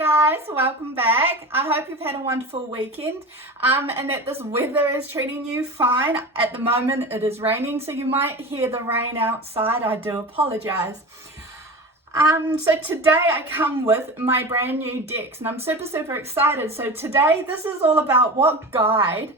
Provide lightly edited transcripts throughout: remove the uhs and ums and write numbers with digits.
guys, welcome back. I hope you've had a wonderful weekend and that this weather is treating you fine. At the moment it is raining, so you might hear the rain outside. I do apologize. So today I come with my brand new decks and I'm super excited. So today this is all about what God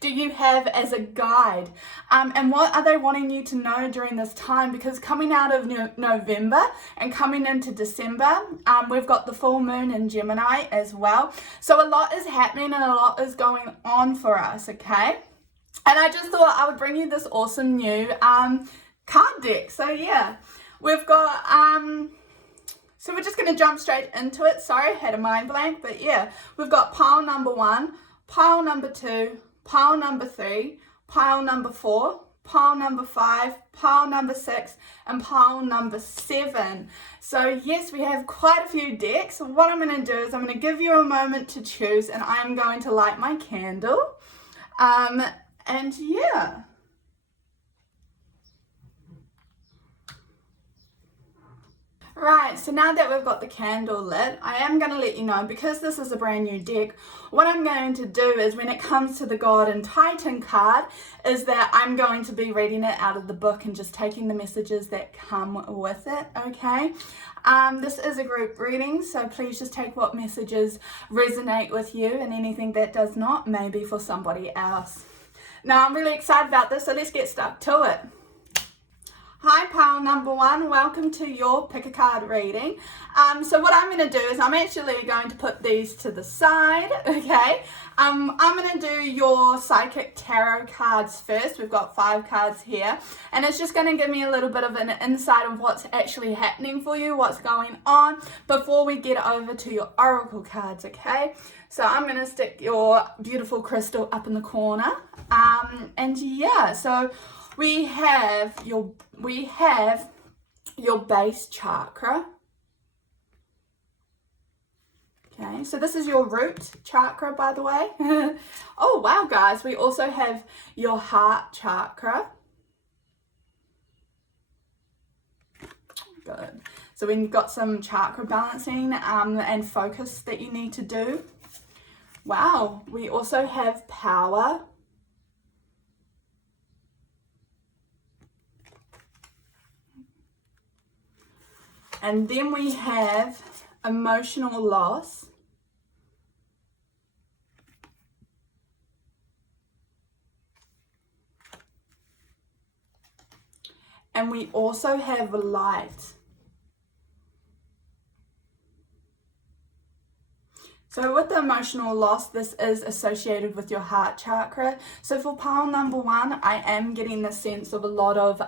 do you have as a guide, and what are they wanting you to know during this time, because coming out of November and coming into December, we've got the full moon in Gemini as well, so a lot is happening and a lot is going on for us, okay? And I just thought I would bring you this awesome new card deck. So yeah, we've got so we're just going to jump straight into it. Sorry, I had a mind blank, but yeah, we've got pile number 1, pile number 2, pile number 3, pile number 4, pile number 5, pile number 6, and pile number 7. So yes, we have quite a few decks. So what I'm going to do is I'm going to give you a moment to choose, and I'm going to light my candle. And yeah. Right, so now that we've got the candle lit, I am going to let you know, because this is a brand new deck, what I'm going to do is, when it comes to the God and Titan card, is that I'm going to be reading it out of the book and just taking the messages that come with it, okay? This is a group reading, so please just take what messages resonate with you, and anything that does not may be for somebody else. Now, I'm really excited about this, so let's get stuck to it. Hi pile number 1, welcome to your pick a card reading. So what I'm going to do is I'm actually going to put these to the side, okay? I'm going to do your psychic tarot cards first. We've got 5 cards here, and it's just going to give me a little bit of an insight of what's actually happening for you, what's going on, before we get over to your oracle cards, okay? So I'm going to stick your beautiful crystal up in the corner, and yeah, so we have your base chakra. Okay, so this is your root chakra, by the way. Oh wow, guys, we also have your heart chakra. Good. So we've got some chakra balancing and focus that you need to do. Wow, we also have power. And then we have emotional loss. And we also have light. So with the emotional loss, this is associated with your heart chakra. So for pile number 1, I am getting the sense of a lot of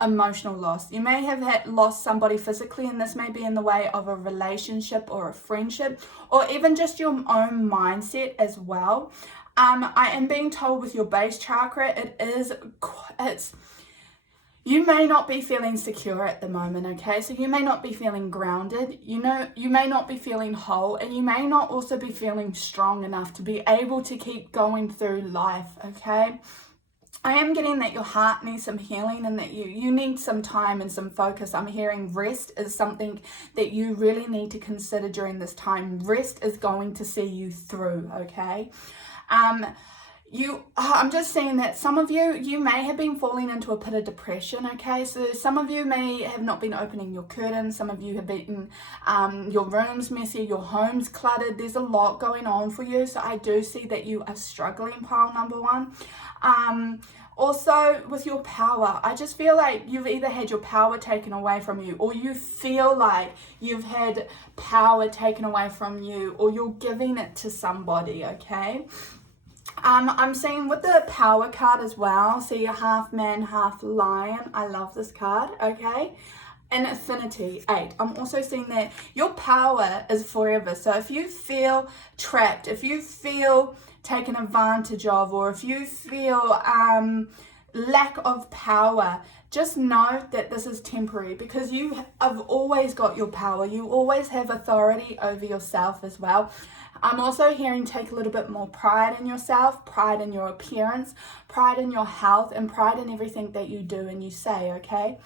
emotional loss. You may have lost somebody physically, and this may be in the way of a relationship or a friendship, or even just your own mindset as well. I am being told with your base chakra, you may not be feeling secure at the moment, okay? So you may not be feeling grounded, you may not be feeling whole, and you may not also be feeling strong enough to be able to keep going through life, okay? I am getting that your heart needs some healing, and that you need some time and some focus. I'm hearing rest is something that you really need to consider during this time. Rest is going to see you through, okay? I'm just seeing that some of you may have been falling into a pit of depression, okay? So some of you may have not been opening your curtains. Some of you have been, your room's messy, your home's cluttered. There's a lot going on for you. So I do see that you are struggling, pile number 1. Also with your power, I just feel like you've either had your power taken away from you, or you feel like you've had power taken away from you, or you're giving it to somebody, okay? I'm seeing with the power card as well, see a half man, half lion. I love this card, okay? And affinity, 8. I'm also seeing that your power is forever. So if you feel trapped, if you feel taken advantage of, or if you feel lack of power, just know that this is temporary, because you have always got your power. You always have authority over yourself as well. I'm also hearing take a little bit more pride in yourself, pride in your appearance, pride in your health, and pride in everything that you do and you say, okay?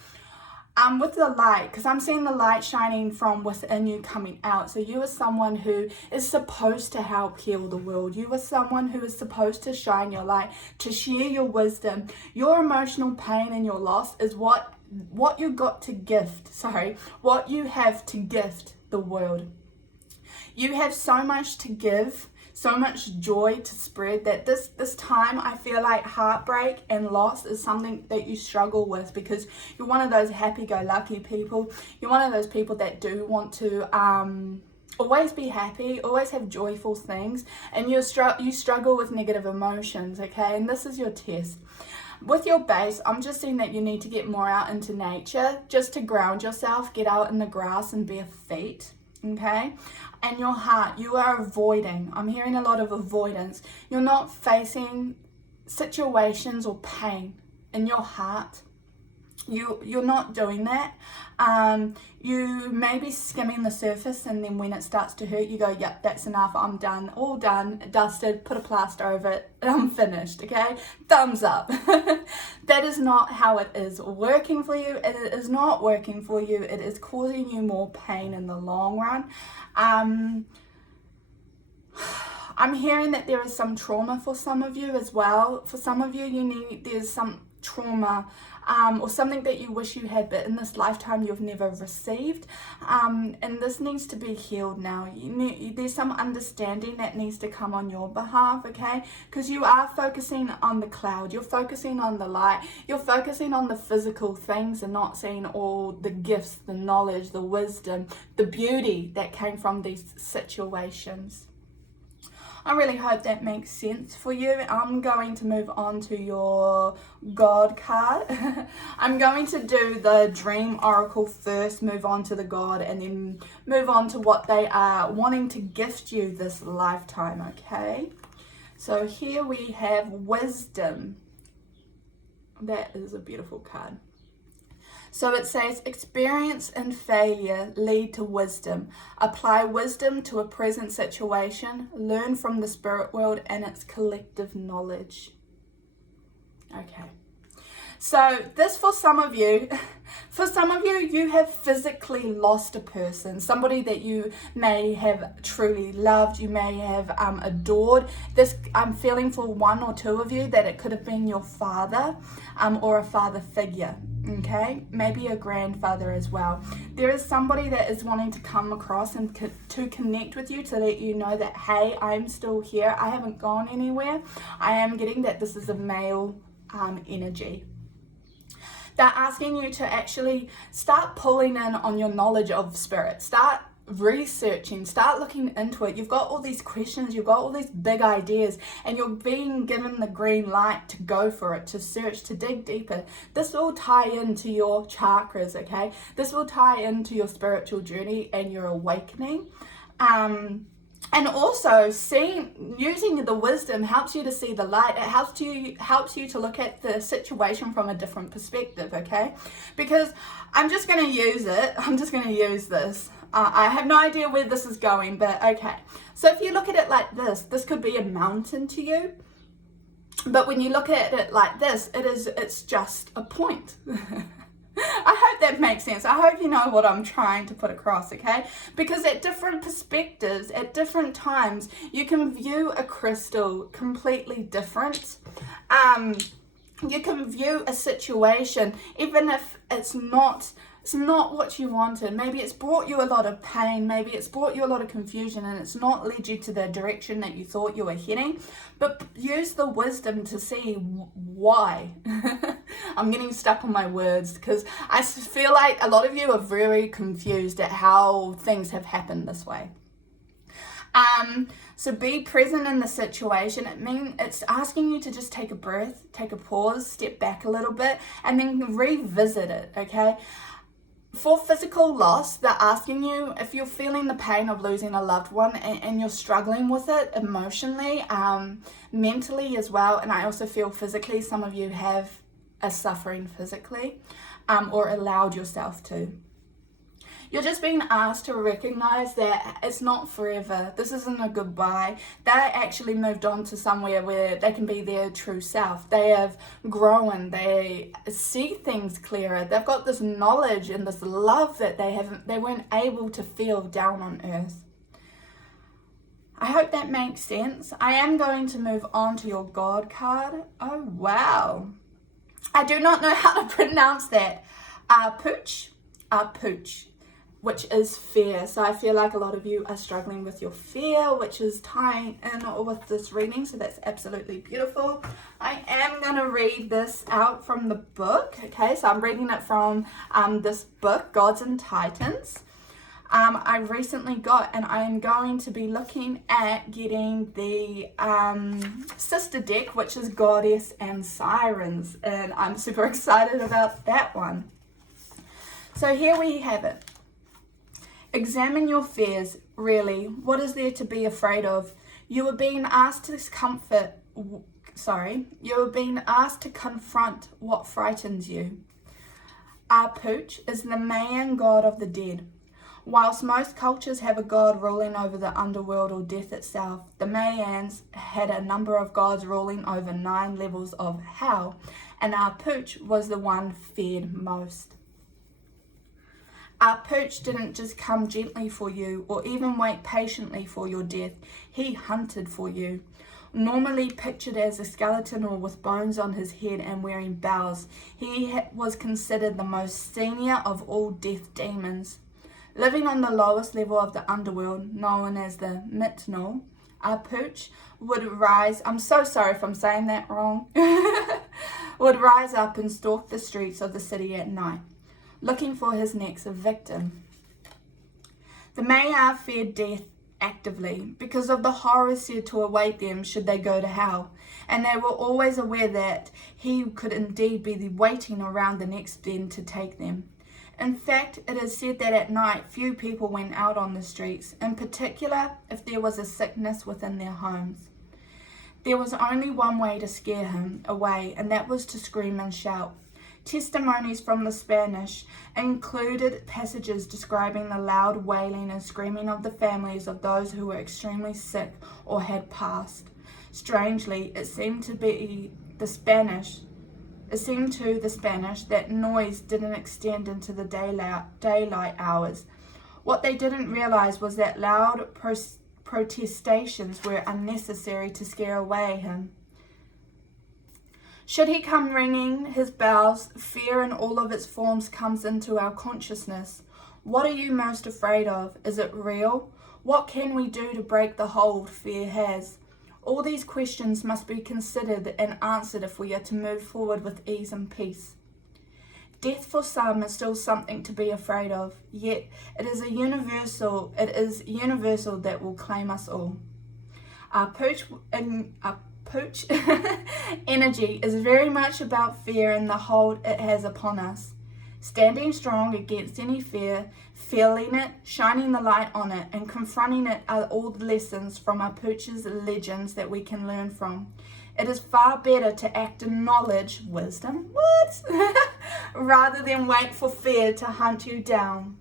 with the light, because I'm seeing the light shining from within you coming out. So you are someone who is supposed to help heal the world. You are someone who is supposed to shine your light, to share your wisdom. Your emotional pain and your loss is what you got to gift, what you have to gift the world. You have so much to give, so much joy to spread, that this time I feel like heartbreak and loss is something that you struggle with, because you're one of those happy-go-lucky people. You're one of those people that do want to always be happy, always have joyful things, and you struggle with negative emotions, okay? And this is your test. With your base, I'm just seeing that you need to get more out into nature, just to ground yourself, get out in the grass and bare feet, okay? And your heart, you are avoiding. I'm hearing a lot of avoidance. You're not facing situations or pain in your heart. You're not doing that. You may be skimming the surface, and then when it starts to hurt, you go, yep, that's enough, I'm done, all done, dusted, put a plaster over it, I'm finished, okay? Thumbs up. That is not how it is working for you. It is not working for you. It is causing you more pain in the long run. I'm hearing that there is some trauma for some of you as well. For some of you, there's some trauma or something that you wish you had, but in this lifetime you've never received, and this needs to be healed now. There's some understanding that needs to come on your behalf, okay? Because you are focusing on the cloud, you're focusing on the light, you're focusing on the physical things and not seeing all the gifts, the knowledge, the wisdom, the beauty that came from these situations. I really hope that makes sense for you. I'm going to move on to your God card. I'm going to do the Dream Oracle first, move on to the God, and then move on to what they are wanting to gift you this lifetime, okay? So here we have Wisdom. That is a beautiful card. So it says, experience and failure lead to wisdom. Apply wisdom to a present situation. Learn from the spirit world and its collective knowledge. Okay. So this for some of you, you have physically lost a person, somebody that you may have truly loved, you may have adored. This, I'm feeling for one or two of you that it could have been your father or a father figure, okay? Maybe a grandfather as well. There is somebody that is wanting to come across and to connect with you, to let you know that, hey, I'm still here, I haven't gone anywhere. I am getting that this is a male energy. They're asking you to actually start pulling in on your knowledge of spirit. Start researching, start looking into it. You've got all these questions, you've got all these big ideas, and you're being given the green light to go for it, to search, to dig deeper. This will tie into your chakras, okay? This will tie into your spiritual journey and your awakening. And also using the wisdom helps you to see the light. It helps you to look at the situation from a different perspective, okay? Because I'm just going to use this. I have no idea where this is going, but okay. So if you look at it like this could be a mountain to you. But when you look at it like this, it's just a point. I hope that makes sense. I hope you know what I'm trying to put across, okay? Because at different perspectives, at different times, you can view a crystal completely different. You can view a situation, even if it's not what you wanted. Maybe it's brought you a lot of pain, maybe it's brought you a lot of confusion, and it's not led you to the direction that you thought you were heading. But use the wisdom to see why. I'm getting stuck on my words because I feel like a lot of you are very confused at how things have happened this way. So be present in the situation. It's asking you to just take a breath, take a pause, step back a little bit, and then revisit it, okay? For physical loss, they're asking you, if you're feeling the pain of losing a loved one and you're struggling with it emotionally, mentally as well, and I also feel physically, some of you have a suffering physically, or allowed yourself to. You're just being asked to recognize that it's not forever. This isn't a goodbye. They actually moved on to somewhere where they can be their true self. They have grown. They see things clearer. They've got this knowledge and this love that they weren't able to feel down on earth. I hope that makes sense. I am going to move on to your God card. Oh, wow. I do not know how to pronounce that. Pooch, which is fear. So I feel like a lot of you are struggling with your fear, which is tying in with this reading. So that's absolutely beautiful. I am going to read this out from the book. Okay, so I'm reading it from this book, Gods and Titans. I recently got, and I am going to be looking at getting the sister deck, which is Goddess and Sirens, and I'm super excited about that one. So here we have it. Examine your fears, really. What is there to be afraid of? You are being asked to confront what frightens you. Pooch is the Mayan god of the dead. Whilst most cultures have a god ruling over the underworld or death itself, the Mayans had a number of gods ruling over 9 levels of hell, and Pooch was the one feared most. Pooch didn't just come gently for you or even wait patiently for your death. He hunted for you. Normally pictured as a skeleton or with bones on his head and wearing bells, he was considered the most senior of all death demons. Living on the lowest level of the underworld, known as the Mitnal, Pooch would rise, I'm so sorry if I'm saying that wrong, would rise up and stalk the streets of the city at night, looking for his next victim. The Maya feared death actively because of the horrors said to await them should they go to hell, and they were always aware that he could indeed be waiting around the next bend to take them. In fact, it is said that at night few people went out on the streets, in particular if there was a sickness within their homes. There was only one way to scare him away, and that was to scream and shout. Testimonies from the Spanish included passages describing the loud wailing and screaming of the families of those who were extremely sick or had passed. Strangely, it seemed to the Spanish that noise didn't extend into the daylight hours. What they didn't realize was that loud protestations were unnecessary to scare away him. Should he come ringing his bells, fear in all of its forms comes into our consciousness. What are you most afraid of? Is it real? What can we do to break the hold fear has? All these questions must be considered and answered if we are to move forward with ease and peace. Death for some is still something to be afraid of, yet it is universal that will claim us all. Our Pooch energy is very much about fear and the hold it has upon us. Standing strong against any fear, feeling it, shining the light on it, and confronting it are all the lessons from our Pooch's legends that we can learn from. It is far better to act in knowledge, wisdom, rather than wait for fear to hunt you down.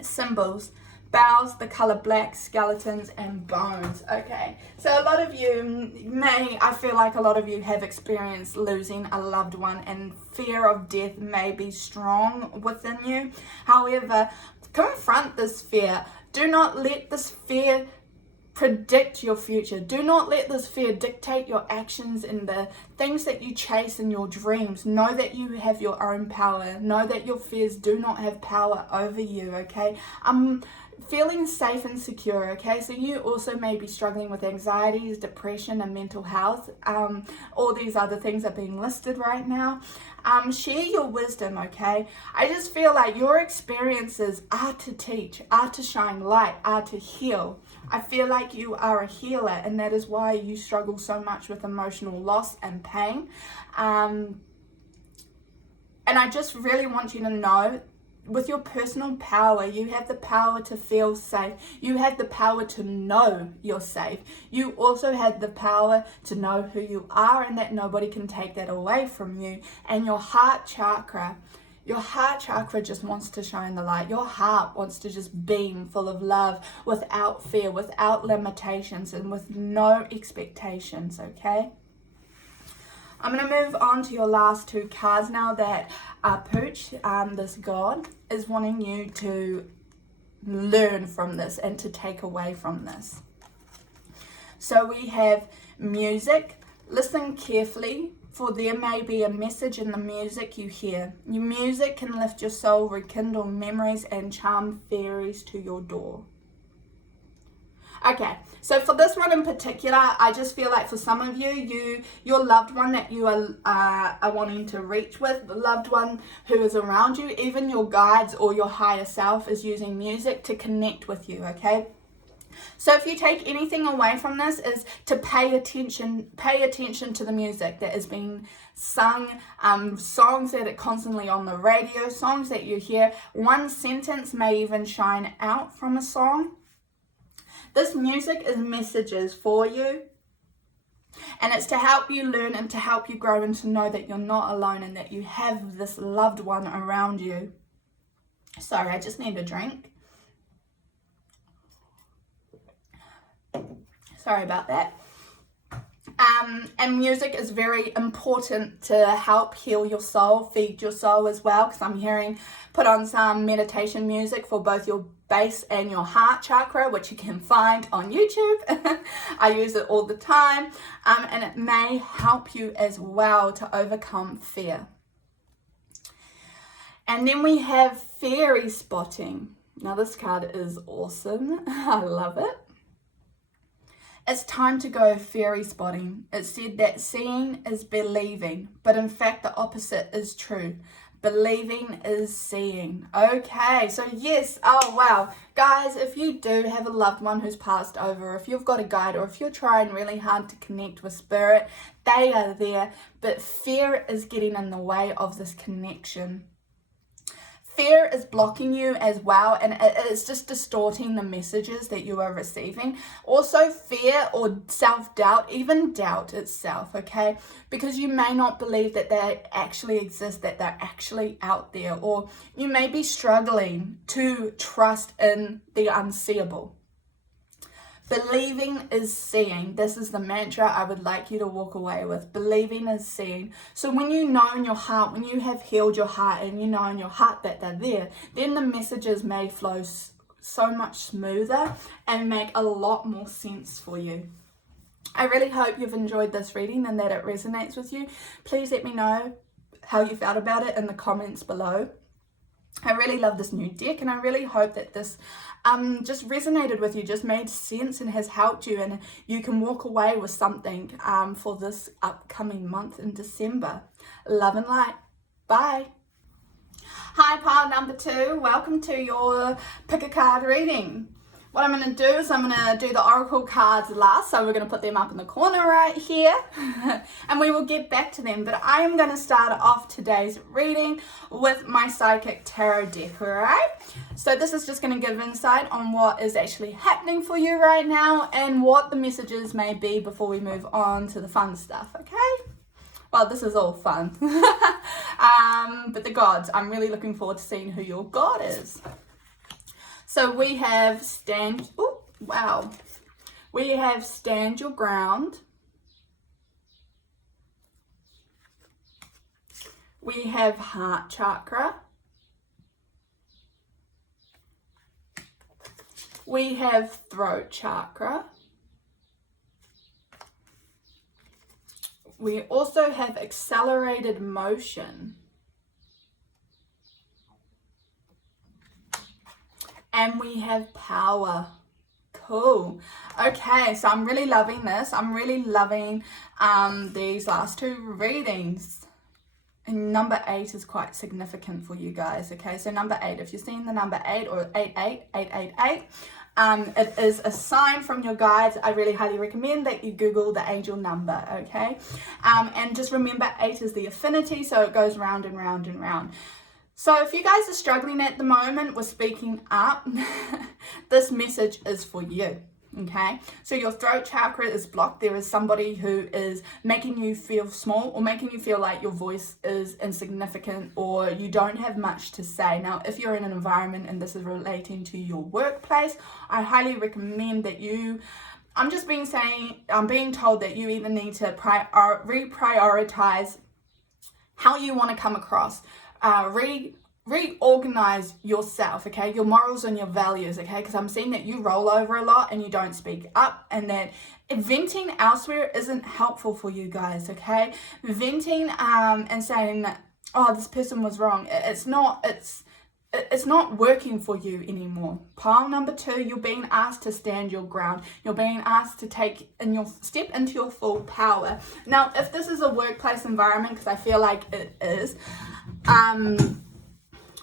Symbols. Bells, the color black, skeletons, and bones. Okay, so a lot of you I feel like a lot of you have experienced losing a loved one, and fear of death may be strong within you. However, confront this fear. Do not let this fear predict your future. Do not let this fear dictate your actions and the things that you chase in your dreams. Know that you have your own power. Know that your fears do not have power over you, okay? Feeling safe and secure, okay? So you also may be struggling with anxieties, depression, and mental health. All these other things are being listed right now. Share your wisdom, okay? I just feel like your experiences are to teach, are to shine light, are to heal. I feel like you are a healer, and that is why you struggle so much with emotional loss and pain. And I just really want you to know, with your personal power, you have the power to feel safe. You have the power to know you're safe. You also have the power to know who you are, and that nobody can take that away from you. And your heart chakra Your heart chakra just wants to shine the light. Your heart wants to just beam full of love without fear, without limitations, and with no expectations, okay? I'm going to move on to your last two cards now that Pooch, this god, is wanting you to learn from this and to take away from this. So we have music. Listen carefully, for there may be a message in the music you hear. Your music can lift your soul, rekindle memories, and charm fairies to your door. Okay, so for this one in particular, I just feel like for some of you, your loved one that you are wanting to reach with, the loved one who is around you, even your guides or your higher self is using music to connect with you, okay? So if you take anything away from this, is to pay attention to the music that is being sung, songs that are constantly on the radio, songs that you hear. One sentence may even shine out from a song. This music is messages for you, and it's to help you learn and to help you grow and to know that you're not alone and that you have this loved one around you. Sorry, I just need a drink. Sorry about that. And music is very important to help heal your soul, feed your soul as well, because I'm hearing put on some meditation music for both your base and your heart chakra, which you can find on YouTube. I use it all the time, and it may help you as well to overcome fear. And then we have fairy spotting. Now this card is awesome. I love it. It's time to go fairy spotting. It said that seeing is believing, but in fact the opposite is true. Believing is seeing. Okay, so yes, oh wow. Guys, if you do have a loved one who's passed over, if you've got a guide, or if you're trying really hard to connect with spirit, they are there, but fear is getting in the way of this connection. Fear is blocking you as well, and it's just distorting the messages that you are receiving. Also, fear or self-doubt, even doubt itself, okay? Because you may not believe that they actually exist, that they're actually out there, or you may be struggling to trust in the unseeable. Believing is seeing. This is the mantra I would like you to walk away with. Believing is seeing. So when you know in your heart, when you have healed your heart and you know in your heart that they're there, then the messages may flow so much smoother and make a lot more sense for you. I really hope you've enjoyed this reading and that it resonates with you. Please let me know how you felt about it in the comments below. I really love this new deck, and I really hope that this just resonated with you, just made sense and has helped you, and you can walk away with something for this upcoming month in December. Love and light. Bye. Hi, pile number 2. Welcome to your pick a card reading. What I'm going to do is I'm going to do the oracle cards last, so we're going to put them up in the corner right here, and we will get back to them. But I am going to start off today's reading with my psychic tarot deck, alright? So this is just going to give insight on what is actually happening for you right now and what the messages may be before we move on to the fun stuff, okay? Well, this is all fun. But the gods, I'm really looking forward to seeing who your god is. So we have we have stand your ground. We have heart chakra. We have throat chakra. We also have accelerated motion. And we have power. Cool. Okay, so I'm really loving this. I'm really loving these last two readings. And number 8 is quite significant for you guys. Okay, so number 8, if you're seeing the number 8 or 88888, it is a sign from your guides. I really highly recommend that you Google the angel number, okay? And just remember 8 is the affinity, so it goes round and round and round. So if you guys are struggling at the moment with speaking up, this message is for you. Okay, so your throat chakra is blocked. There is somebody who is making you feel small or making you feel like your voice is insignificant or you don't have much to say. Now, if you're in an environment and this is relating to your workplace, I highly recommend that I'm being told that you either need to reprioritize how you want to come across, reorganize yourself, okay, your morals and your values, okay, because I'm seeing that you roll over a lot and you don't speak up, and that venting elsewhere isn't helpful for you guys, okay. Venting and saying, oh, this person was wrong, it's not working for you anymore. Pile number 2, you're being asked to stand your ground. You're being asked to step into your full power. Now, if this is a workplace environment, because I feel like it is,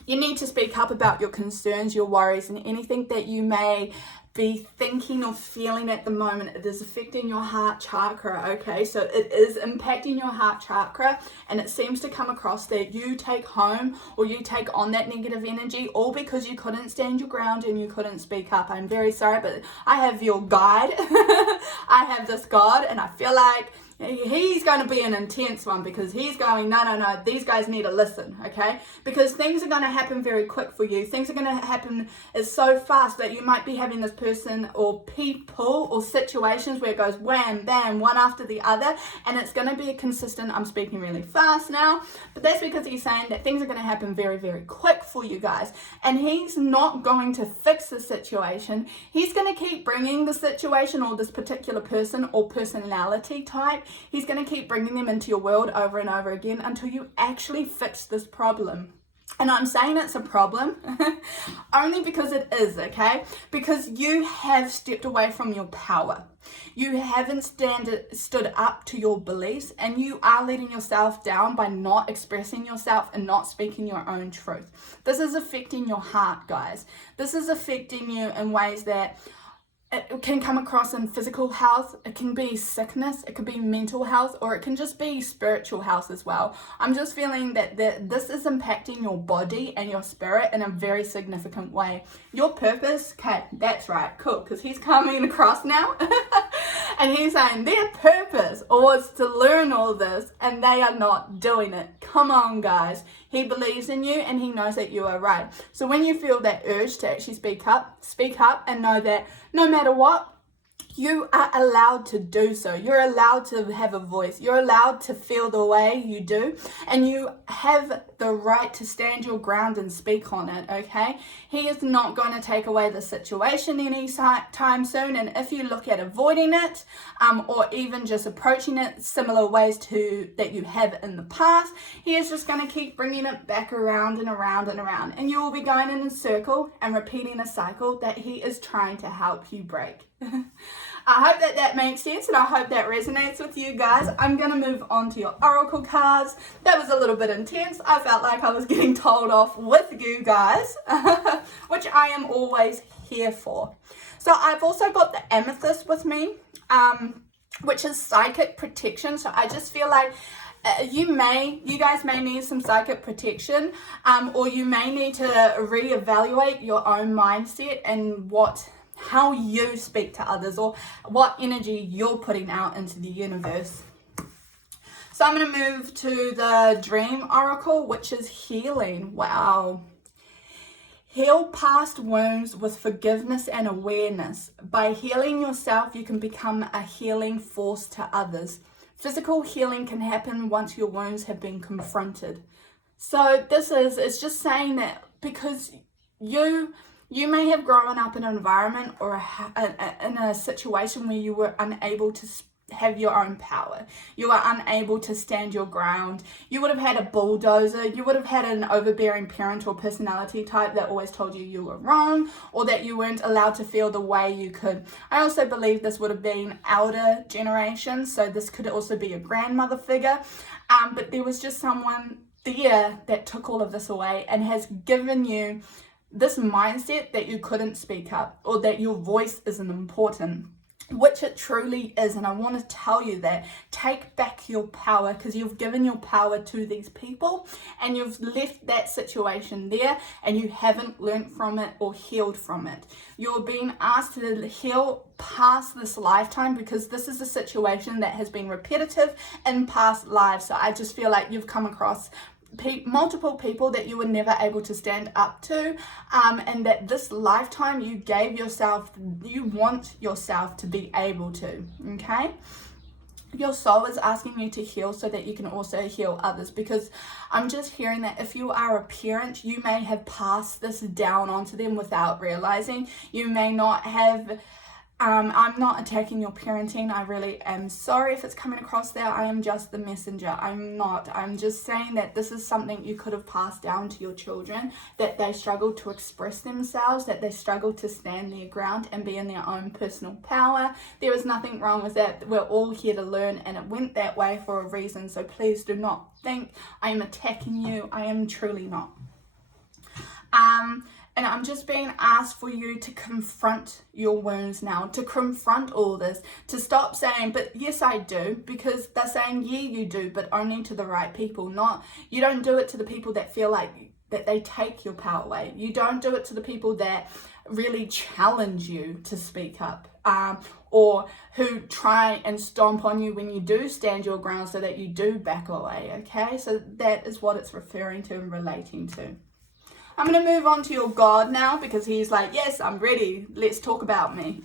you need to speak up about your concerns, your worries, and anything that you may be thinking or feeling at the moment. It is affecting your heart chakra, okay? So it is impacting your heart chakra, and it seems to come across that you take home or you take on that negative energy all because you couldn't stand your ground and you couldn't speak up. I'm very sorry, but I have your guide. I have this God, and I feel like he's going to be an intense one, because he's going, no, these guys need to listen, okay? Because things are going to happen very quick for you. Things are going to happen so fast that you might be having this person or people or situations where it goes wham, bam, one after the other, and it's going to be a consistent, I'm speaking really fast now, but that's because he's saying that things are going to happen very, very quick for you guys, and he's not going to fix the situation. He's going to keep bringing the situation or this particular person or personality type. He's going to keep bringing them into your world over and over again until you actually fix this problem. And I'm saying it's a problem only because it is, okay? Because you have stepped away from your power. You haven't stood up to your beliefs, and you are letting yourself down by not expressing yourself and not speaking your own truth. This is affecting your heart, guys. This is affecting you in ways that it can come across in physical health, it can be sickness, it could be mental health, or it can just be spiritual health as well. I'm just feeling that this is impacting your body and your spirit in a very significant way. Your purpose, okay, that's right, cool, because he's coming across now and he's saying their purpose was to learn all this and they are not doing it. Come on, guys. He believes in you and he knows that you are right. So when you feel that urge to actually speak up and know that no matter what, you are allowed to do so. You're allowed to have a voice. You're allowed to feel the way you do. And you have the right to stand your ground and speak on it, okay? He is not going to take away the situation anytime soon. And if you look at avoiding it, or even just approaching it similar ways to that you have in the past, he is just going to keep bringing it back around and around and around. And you will be going in a circle and repeating a cycle that he is trying to help you break. I hope that makes sense, and I hope that resonates with you guys. I'm going to move on to your oracle cards. That was a little bit intense. I felt like I was getting told off with you guys, which I am always here for. So I've also got the amethyst with me, which is psychic protection. So I just feel like you guys may need some psychic protection, or you may need to reevaluate your own mindset and how you speak to others, or what energy you're putting out into the universe. So I'm going to move to the dream oracle, which is healing. Wow. Heal past wounds with forgiveness and awareness. By healing yourself, you can become a healing force to others. Physical healing can happen once your wounds have been confronted. So it's just saying that because you may have grown up in an environment or in a situation where you were unable to have your own power. You are unable to stand your ground. You would have had a bulldozer. You would have had an overbearing parent or personality type that always told you you were wrong, or that you weren't allowed to feel the way you could. I also believe this would have been elder generation, so this could also be a grandmother figure. But there was just someone there that took all of this away and has given you this mindset that you couldn't speak up, or that your voice isn't important. which it truly is. And I want to tell you that take back your power, because you've given your power to these people and you've left that situation there and you haven't learned from it or healed from it. You're being asked to heal past this lifetime, because this is a situation that has been repetitive in past lives. So I just feel like you've come across multiple people that you were never able to stand up to, and that this lifetime you want yourself to be able to. Okay, your soul is asking you to heal so that you can also heal others, because I'm just hearing that if you are a parent, you may have passed this down onto them without realizing. You may not have I'm not attacking your parenting. I really am sorry if it's coming across there. I am just the messenger. I'm just saying that this is something you could have passed down to your children, that they struggle to express themselves, that they struggle to stand their ground and be in their own personal power. There is nothing wrong with that. We're all here to learn, and it went that way for a reason. So please do not think I am attacking you. I am truly not. And I'm just being asked for you to confront your wounds now, to confront all this, to stop saying, but yes, I do, because they're saying, yeah, you do, but only to the right people. You don't do it to the people that feel like that they take your power away. You don't do it to the people that really challenge you to speak up, or who try and stomp on you when you do stand your ground so that you do back away, okay? So that is what it's referring to and relating to. I'm going to move on to your God now, because he's like, yes, I'm ready. Let's talk about me.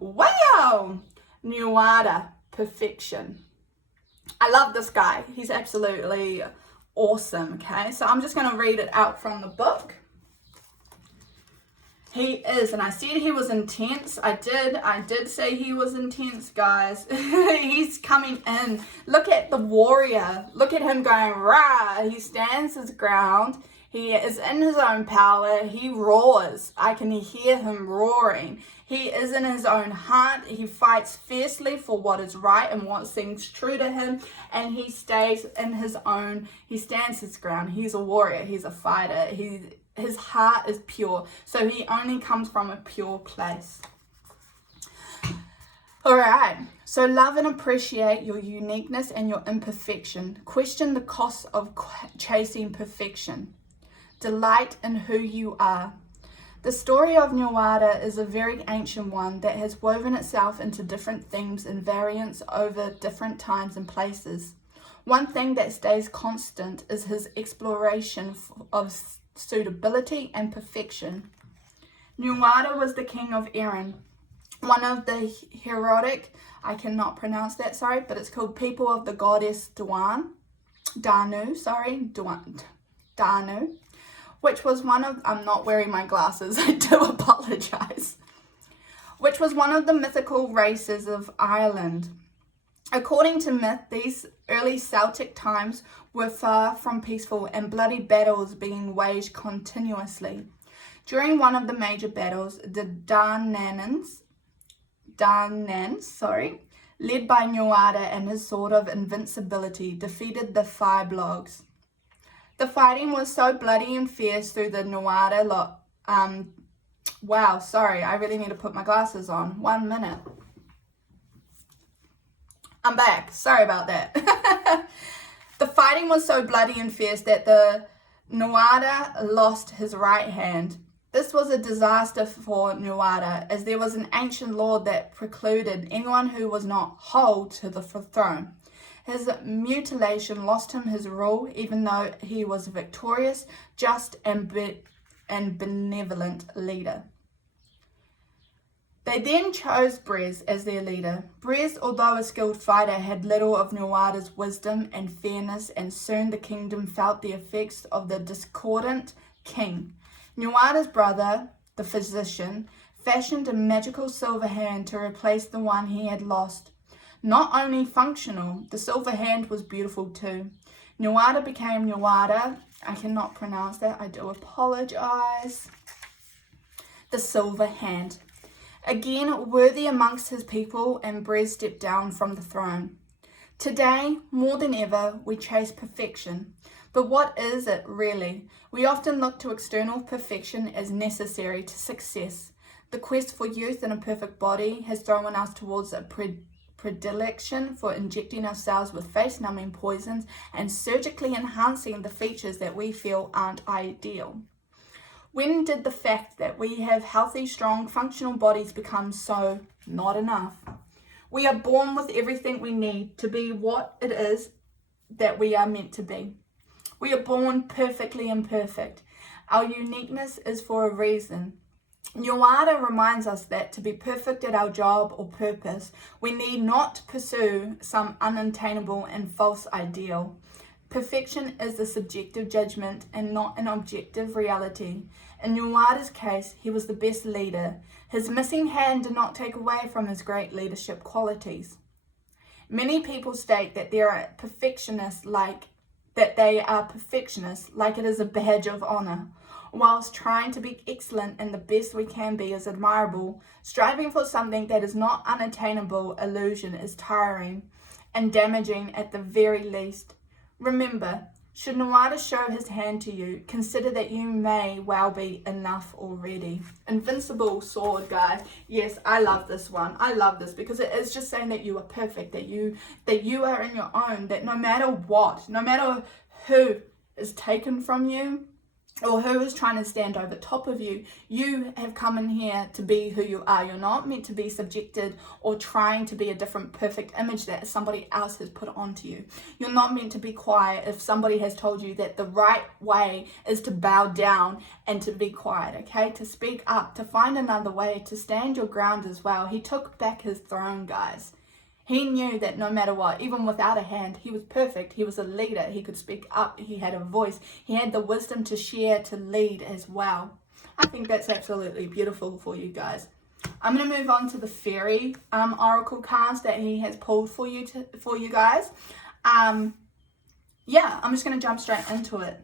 Wow. Nuada, perfection. I love this guy. He's absolutely awesome, okay? So I'm just going to read it out from the book. He is, and I said he was intense. I did say he was intense, guys. He's coming in. Look at the warrior. Look at him going, rah. He stands his ground. He is in his own power. He roars. I can hear him roaring. He is in his own heart. He fights fiercely for what is right and what seems true to him. And he stays in his own, he stands his ground. He's a warrior. He's a fighter. His heart is pure. So he only comes from a pure place. All right. So love and appreciate your uniqueness and your imperfection. Question the cost of chasing perfection. Delight in who you are. The story of Nuada is a very ancient one that has woven itself into different themes and variants over different times and places. One thing that stays constant is his exploration of suitability and perfection. Nuada was the king of Erin, one of the heroic, I cannot pronounce that, sorry, but it's called people of the goddess Danu, which was one of, I'm not wearing my glasses, I do apologize, which was one of the mythical races of Ireland. According to myth, these early Celtic times were far from peaceful and bloody battles being waged continuously. During one of the major battles, the Danans, led by Nuada and his sword of invincibility, defeated the Firbolgs. The fighting was so bloody and fierce through the Nuada wow, sorry, I really need to put my glasses on. 1 minute. I'm back. Sorry about that. The fighting was so bloody and fierce that the Nuada lost his right hand. This was a disaster for Nuada, as there was an ancient law that precluded anyone who was not whole to the throne. His mutilation lost him his rule, even though he was a victorious, just, and benevolent leader. They then chose Brez as their leader. Brez, although a skilled fighter, had little of Nuada's wisdom and fairness, and soon the kingdom felt the effects of the discordant king. Nuada's brother, the physician, fashioned a magical silver hand to replace the one he had lost. Not only functional, the silver hand was beautiful too. Nuada became Nuada. I cannot pronounce that, I do apologize. The silver hand. Again, worthy amongst his people, and Brez stepped down from the throne. Today, more than ever, we chase perfection. But what is it really? We often look to external perfection as necessary to success. The quest for youth and a perfect body has thrown us towards a predilection for injecting ourselves with face-numbing poisons and surgically enhancing the features that we feel aren't ideal. When did the fact that we have healthy, strong, functional bodies become so not enough? We are born with everything we need to be what it is that we are meant to be. We are born perfectly imperfect. Our uniqueness is for a reason. Yoada reminds us that to be perfect at our job or purpose, we need not pursue some unattainable and false ideal. Perfection is a subjective judgment and not an objective reality. In Yoada's case, he was the best leader. His missing hand did not take away from his great leadership qualities. Many people state that they are perfectionists like it is a badge of honor. Whilst trying to be excellent and the best we can be is admirable, striving for something that is not unattainable illusion is tiring and damaging at the very least. Remember, should Nawada show his hand to you, consider that you may well be enough already. Invincible sword, guys. Yes, I love this one. I love this because it is just saying that you are perfect, that you are in your own, that no matter what, no matter who is taken from you, or who is trying to stand over top of you, you have come in here to be who you are. You're not meant to be subjected or trying to be a different perfect image that somebody else has put onto you. You're not meant to be quiet if somebody has told you that the right way is to bow down and to be quiet, okay? To speak up, to find another way, to stand your ground as well. He took back his throne, guys. He knew that no matter what, even without a hand, he was perfect. He was a leader. He could speak up. He had a voice. He had the wisdom to share, to lead as well. I think that's absolutely beautiful for you guys. I'm going to move on to the fairy oracle cards that he has pulled for you guys. I'm just going to jump straight into it.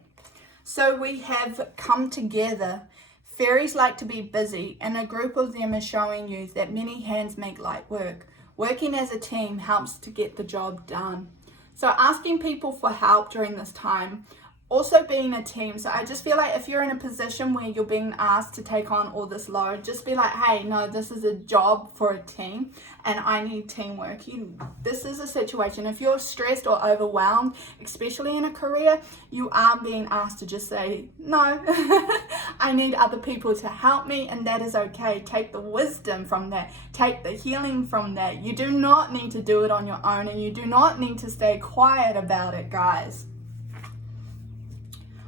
So we have come together. Fairies like to be busy, and a group of them is showing you that many hands make light work. Working as a team helps to get the job done. So asking people for help during this time, also being a team. So I just feel like if you're in a position where you're being asked to take on all this load, just be like, hey, no, this is a job for a team and I need teamwork. This is a situation. If you're stressed or overwhelmed, especially in a career, you are being asked to just say, no, I need other people to help me, and that is okay. Take the wisdom from that. Take the healing from that. You do not need to do it on your own, and you do not need to stay quiet about it, guys.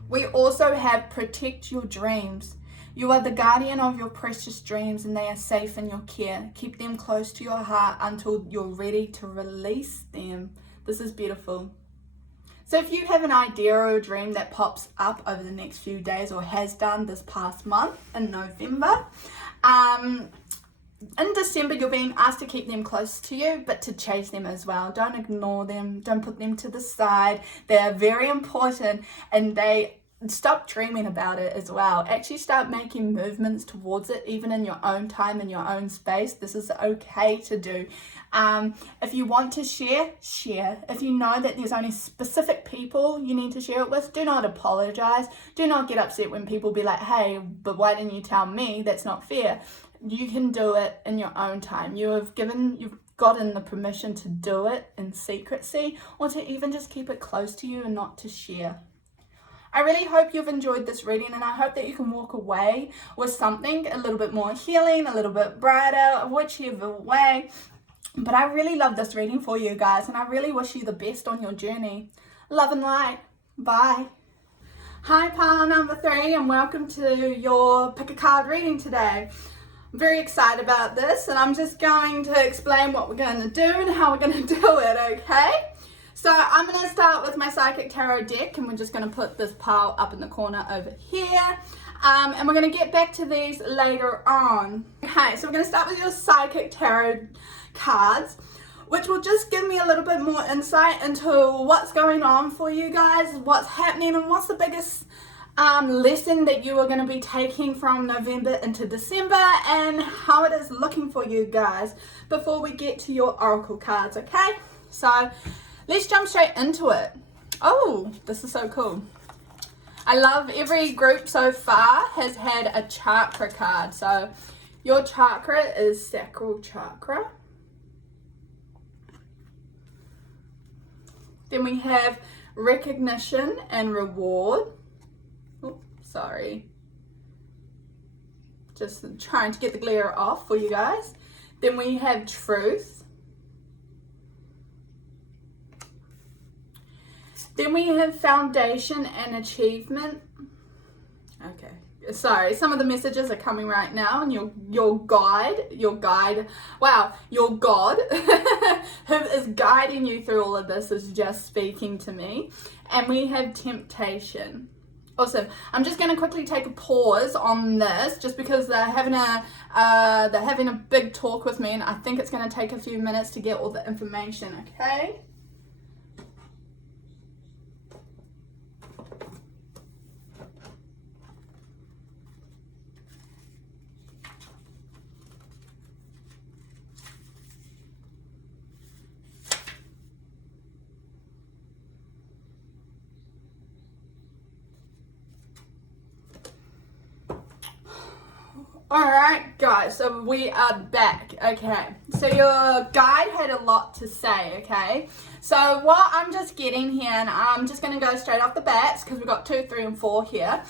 We also have protect your dreams. You are the guardian of your precious dreams and they are safe in your care. Keep them close to your heart until you're ready to release them. This is beautiful. So if you have an idea or a dream that pops up over the next few days or has done this past month in November, in December, you're being asked to keep them close to you, but to chase them as well. Don't ignore them. Don't put them to the side. They are very important, and stop dreaming about it as well. Actually start making movements towards it, even in your own time, in your own space. This is okay to do. If you want to share. If you know that there's only specific people you need to share it with, do not apologize. Do not get upset when people be like, hey, but why didn't you tell me? That's not fair. You can do it in your own time. You've gotten the permission to do it in secrecy, or to even just keep it close to you and not to share. I really hope you've enjoyed this reading, and I hope that you can walk away with something a little bit more healing, a little bit brighter, whichever way. But I really love this reading for you guys, and I really wish you the best on your journey. Love and light. Bye. Hi, pile number 3, and welcome to your pick a card reading today. I'm very excited about this, and I'm just going to explain what we're going to do and how we're going to do it, okay? So I'm going to start with my Psychic Tarot deck, and we're just going to put this pile up in the corner over here. And we're going to get back to these later on. Okay, so we're going to start with your Psychic Tarot cards, which will just give me a little bit more insight into what's going on for you guys, what's happening, and what's the biggest lesson that you are going to be taking from November into December, and how it is looking for you guys before we get to your oracle cards, okay? So let's jump straight into it. Oh, this is so cool. I love every group so far has had a chakra card. So Your chakra is sacral chakra. Then we have recognition and reward. Oh, sorry. Just trying to get the glare off for you guys. Then we have truth. Then we have foundation and achievement. Okay, sorry, some of the messages are coming right now, and your God, who is guiding you through all of this is just speaking to me. And we have temptation. Awesome. I'm just going to quickly take a pause on this just because they're having a big talk with me, and I think it's going to take a few minutes to get all the information, okay? Alright guys, so we are back. Okay, so your guide had a lot to say, okay? So what I'm just getting here, and I'm just going to go straight off the bats because we've got 2, 3, and 4 here.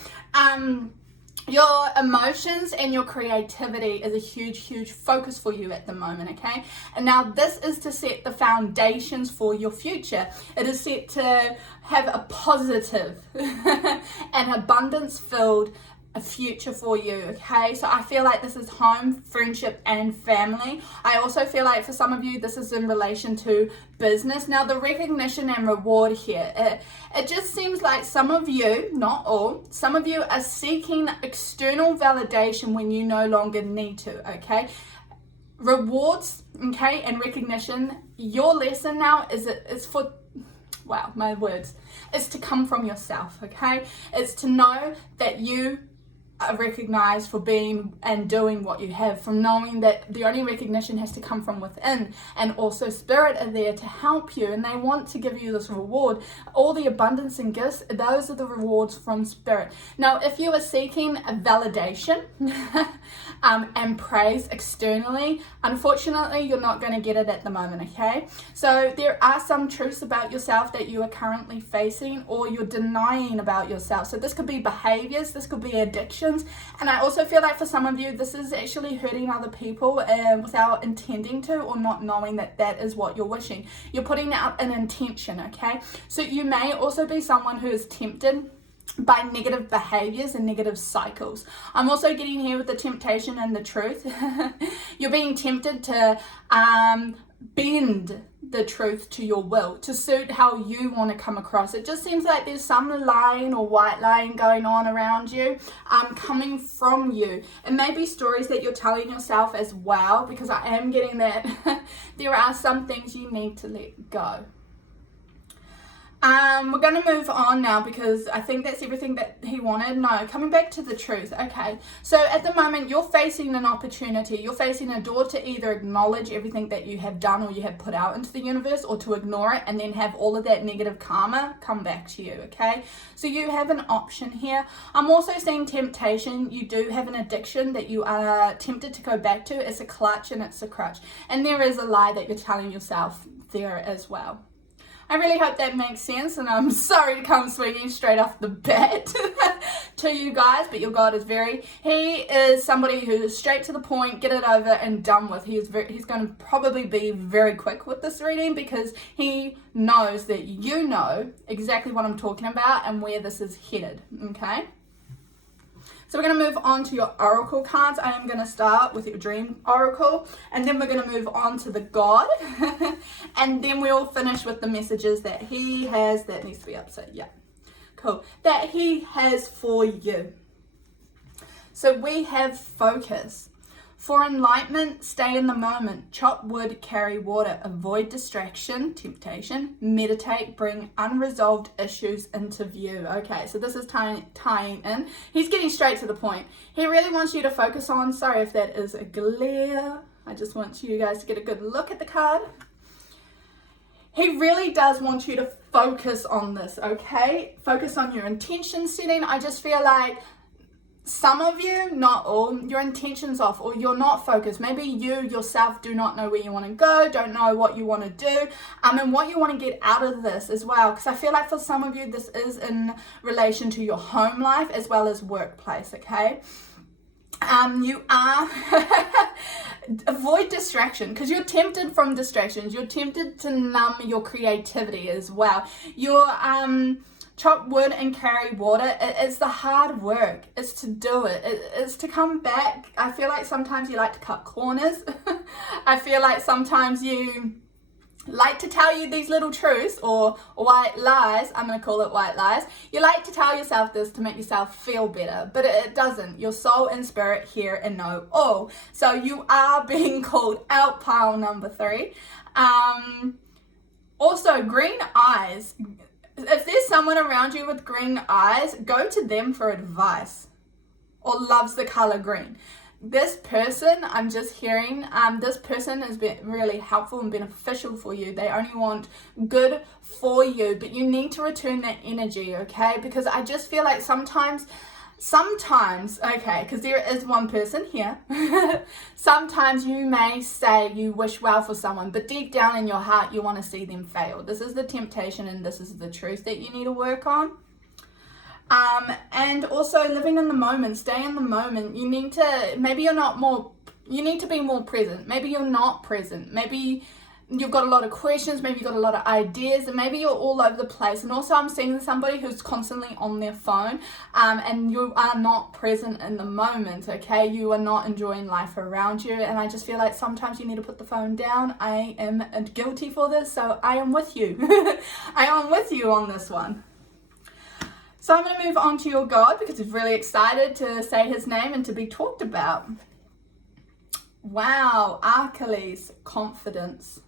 Your emotions and your creativity is a huge focus for you at the moment, okay? And now this is to set the foundations for your future. It is set to have a positive and abundance-filled a future for you, okay? So I feel like this is home, friendship, and family. I also feel like for some of you this is in relation to business. Now the recognition and reward here, it just seems like some of you, not all, some of you are seeking external validation when you no longer need to, okay? Rewards, okay, and recognition, your lesson now is for, wow, my words, it's to come from yourself, okay? It's to know that you are recognized for being and doing what you have, from knowing that the only recognition has to come from within, and also spirit are there to help you, and they want to give you this reward. All the abundance and gifts, those are the rewards from spirit. Now if you are seeking a validation and praise externally, unfortunately you're not going to get it at the moment, okay? So there are some truths about yourself that you are currently facing, or you're denying about yourself. So this could be behaviors, this could be addiction. And I also feel like for some of you this is actually hurting other people without intending to, or not knowing that that is what you're wishing. You're putting out an intention, okay? So you may also be someone who is tempted by negative behaviors and negative cycles. I'm also getting here with the temptation and the truth. You're being tempted to bend the truth to your will, to suit how you want to come across. It just seems like there's some lying or white lying going on around you, coming from you. It may be stories that you're telling yourself as well, because I am getting that there are some things you need to let go. We're going to move on now because I think that's everything that he wanted. No, coming back to the truth. Okay, so at the moment you're facing an opportunity. You're facing a door to either acknowledge everything that you have done or you have put out into the universe, or to ignore it and then have all of that negative karma come back to you, okay? So you have an option here. I'm also seeing temptation. You do have an addiction that you are tempted to go back to. It's a clutch and it's a crutch. And there is a lie that you're telling yourself there as well. I really hope that makes sense, and I'm sorry to come swinging straight off the bat to you guys, but your God is he is somebody who is straight to the point, get it over and done with. He's going to probably be very quick with this reading because he knows that you know exactly what I'm talking about and where this is headed, okay? So we're going to move on to your oracle cards. I am going to start with your dream oracle, and then we're going to move on to the God, and then we'll finish with the messages that he has, that needs to be up, so yeah, cool, that he has for you. So we have focus. For enlightenment, stay in the moment. Chop wood, carry water. Avoid distraction, temptation. Meditate, bring unresolved issues into view. Okay, so this is tying in. He's getting straight to the point. He really wants you to focus on, sorry if that is a glare. I just want you guys to get a good look at the card. He really does want you to focus on this, okay? Focus on your intention setting. I just feel like some of you, not all, your intention's off, or you're not focused. Maybe you yourself do not know where you want to go, don't know what you want to do, and what you want to get out of this as well. Because I feel like for some of you, this is in relation to your home life as well as workplace, okay? You are avoid distraction, because you're tempted from distractions. You're tempted to numb your creativity as well. You're chop wood and carry water. It's the hard work. It's to do it. It's to come back. I feel like sometimes you like to cut corners. I feel like sometimes you like to tell you these little truths or white lies. I'm going to call it white lies. You like to tell yourself this to make yourself feel better, but it doesn't. Your soul and spirit hear and know all. So you are being called out, pile number 3. Also, green eyes. If there's someone around you with green eyes, go to them for advice, or loves the color green. This person, I'm just hearing, this person has been really helpful and beneficial for you. They only want good for you, but you need to return that energy, okay? Because I just feel like sometimes, okay, because there is one person here, sometimes you may say you wish well for someone, but deep down in your heart, you want to see them fail. This is the temptation, and this is the truth that you need to work on. And also living in the moment, stay in the moment. You need to, maybe you're not more, you need to be more present. Maybe you're not present. Maybe you've got a lot of questions, maybe you've got a lot of ideas, and maybe you're all over the place. And also I'm seeing somebody who's constantly on their phone, and you are not present in the moment, okay? You are not enjoying life around you, and I just feel like sometimes you need to put the phone down. I am guilty for this, so I am with you. I am with you on this one. So I'm going to move on to your God, because he's really excited to say his name and to be talked about. Wow, Achilles, confidence.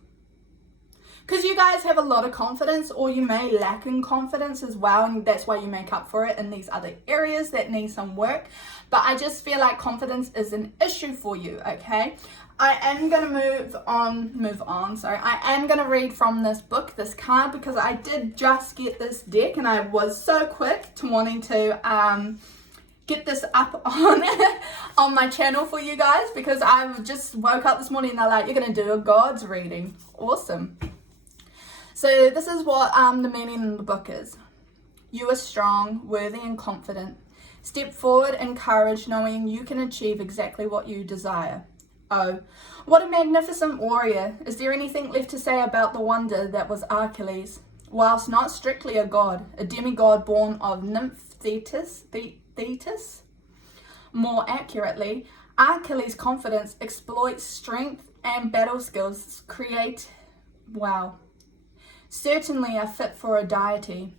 Because you guys have a lot of confidence, or you may lack in confidence as well, and that's why you make up for it in these other areas that need some work. But I just feel like confidence is an issue for you, okay? I am going to move on. I am going to read from this book, this card, because I did just get this deck, and I was so quick to wanting to get this up on my channel for you guys, because I just woke up this morning and they're like, you're going to do a God's reading. Awesome. So this is what the meaning of the book is. You are strong, worthy and confident. Step forward in courage, knowing you can achieve exactly what you desire. Oh, what a magnificent warrior. Is there anything left to say about the wonder that was Achilles? Whilst not strictly a god, a demigod born of nymph Thetis, more accurately, Achilles' confidence, exploits, strength and battle skills certainly are fit for a deity.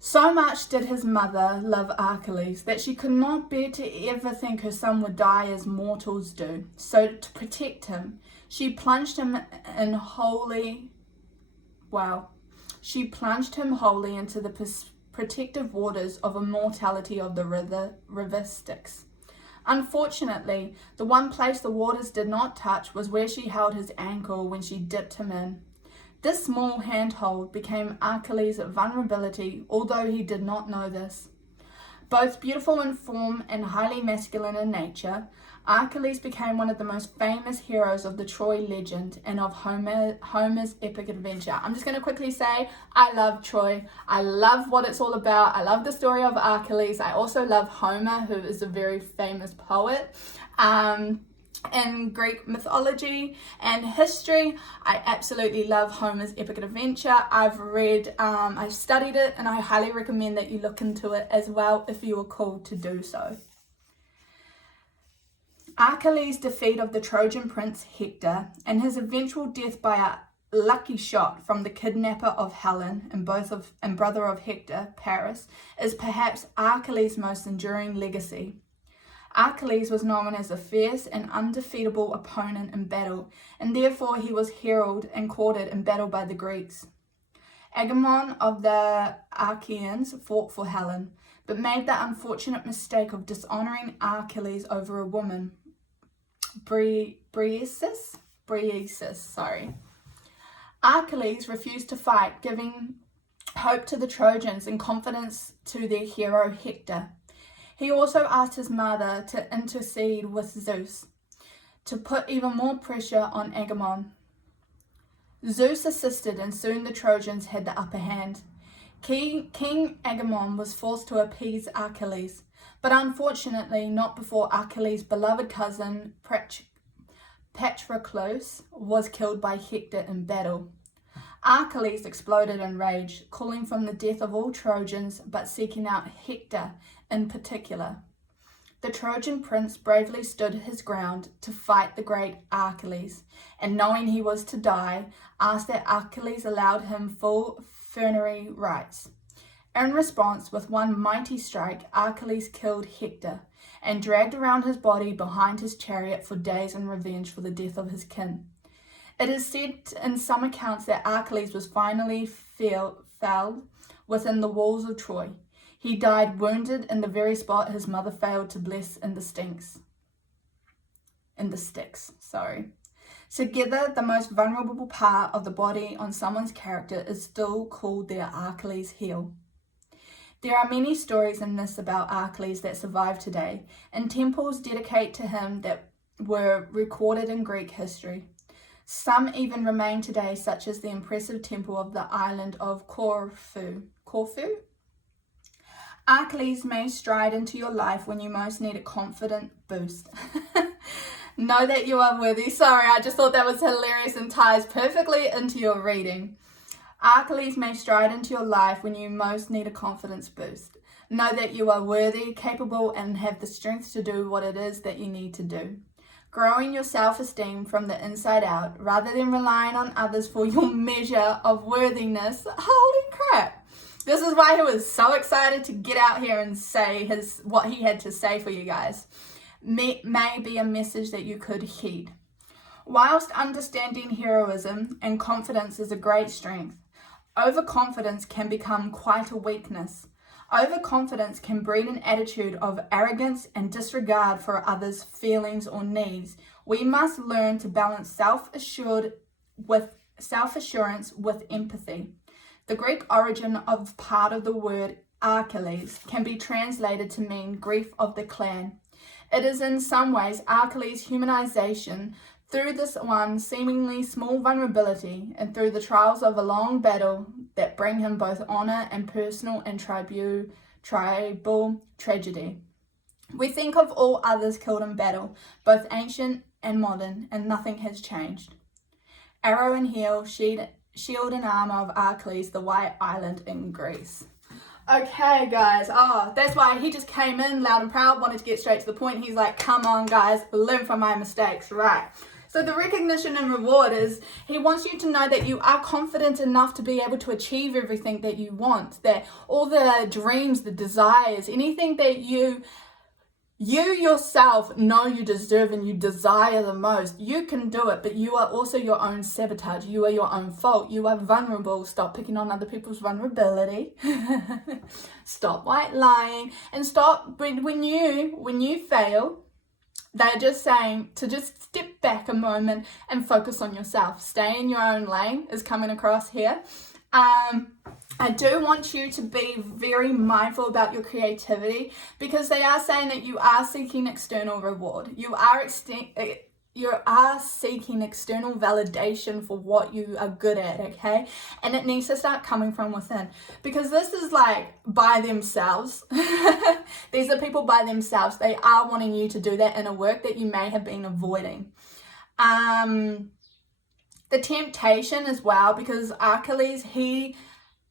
So much did his mother love Achilles that she could not bear to ever think her son would die as mortals do. So to protect him, she plunged him wholly into the protective waters of immortality of the river Styx. Unfortunately, the one place the waters did not touch was where she held his ankle when she dipped him in. This small handhold became Achilles' vulnerability, although he did not know this. Both beautiful in form and highly masculine in nature, Achilles became one of the most famous heroes of the Troy legend and of Homer's epic adventure. I'm just going to quickly say, I love Troy. I love what it's all about. I love the story of Achilles. I also love Homer, who is a very famous poet. In Greek mythology and history, I absolutely love Homer's epic adventure. I've studied it, and I highly recommend that you look into it as well if you are called to do so. Achilles' defeat of the Trojan prince Hector and his eventual death by a lucky shot from the kidnapper of Helen and brother of Hector, Paris, is perhaps Achilles' most enduring legacy. Achilles was known as a fierce and undefeatable opponent in battle, and therefore he was heralded and courted in battle by the Greeks. Agamemnon of the Achaeans fought for Helen, but made the unfortunate mistake of dishonoring Achilles over a woman, Briseis. Achilles refused to fight, giving hope to the Trojans and confidence to their hero Hector. He also asked his mother to intercede with Zeus to put even more pressure on Agamemnon. Zeus assisted, and soon the Trojans had the upper hand. King Agamemnon was forced to appease Achilles, but unfortunately not before Achilles' beloved cousin Patroclus was killed by Hector in battle. Achilles exploded in rage, calling for the death of all Trojans, but seeking out Hector in particular. The Trojan prince bravely stood his ground to fight the great Achilles, and knowing he was to die, asked that Achilles allowed him full funerary rites. In response, with one mighty strike, Achilles killed Hector and dragged around his body behind his chariot for days in revenge for the death of his kin. It is said in some accounts that Achilles was finally felled within the walls of Troy. He died wounded in the very spot his mother failed to bless in the sticks. Together, the most vulnerable part of the body on someone's character is still called their Achilles heel. There are many stories in this about Achilles that survive today, and temples dedicated to him that were recorded in Greek history. Some even remain today, such as the impressive temple of the island of Corfu? Achilles may stride into your life when you most need a confident boost. Know that you are worthy. Sorry, I just thought that was hilarious and ties perfectly into your reading. Achilles may stride into your life when you most need a confidence boost. Know that you are worthy, capable, and have the strength to do what it is that you need to do. Growing your self-esteem from the inside out, rather than relying on others for your measure of worthiness. Holy crap! This is why he was so excited to get out here and say what he had to say for you guys. May be a message that you could heed. Whilst understanding heroism and confidence is a great strength, overconfidence can become quite a weakness. Overconfidence can breed an attitude of arrogance and disregard for others' feelings or needs. We must learn to balance self-assurance with empathy. The Greek origin of part of the word Achilles can be translated to mean grief of the clan. It is in some ways Achilles' humanization through this one seemingly small vulnerability and through the trials of a long battle that bring him both honor and personal and tribal tragedy. We think of all others killed in battle, both ancient and modern, and nothing has changed. Arrow and heel, shield and armor of Achilles, the White Island in Greece. Okay, guys. That's why he just came in loud and proud, wanted to get straight to the point. He's like, come on, guys, learn from my mistakes, right? So the recognition and reward is he wants you to know that you are confident enough to be able to achieve everything that you want, that all the dreams, the desires, anything that you yourself know you deserve and you desire the most, you can do it, but you are also your own sabotage. You are your own fault. You are vulnerable. Stop picking on other people's vulnerability. Stop white lying, and stop when you fail. They're just saying to just step back a moment and focus on yourself. Stay in your own lane is coming across here. I do want you to be very mindful about your creativity, because they are saying that you are seeking external reward. You are seeking external validation for what you are good at, okay? And it needs to start coming from within, because this is like by themselves. These are people by themselves. They are wanting you to do that inner work that you may have been avoiding. The temptation as well, because Achilles, he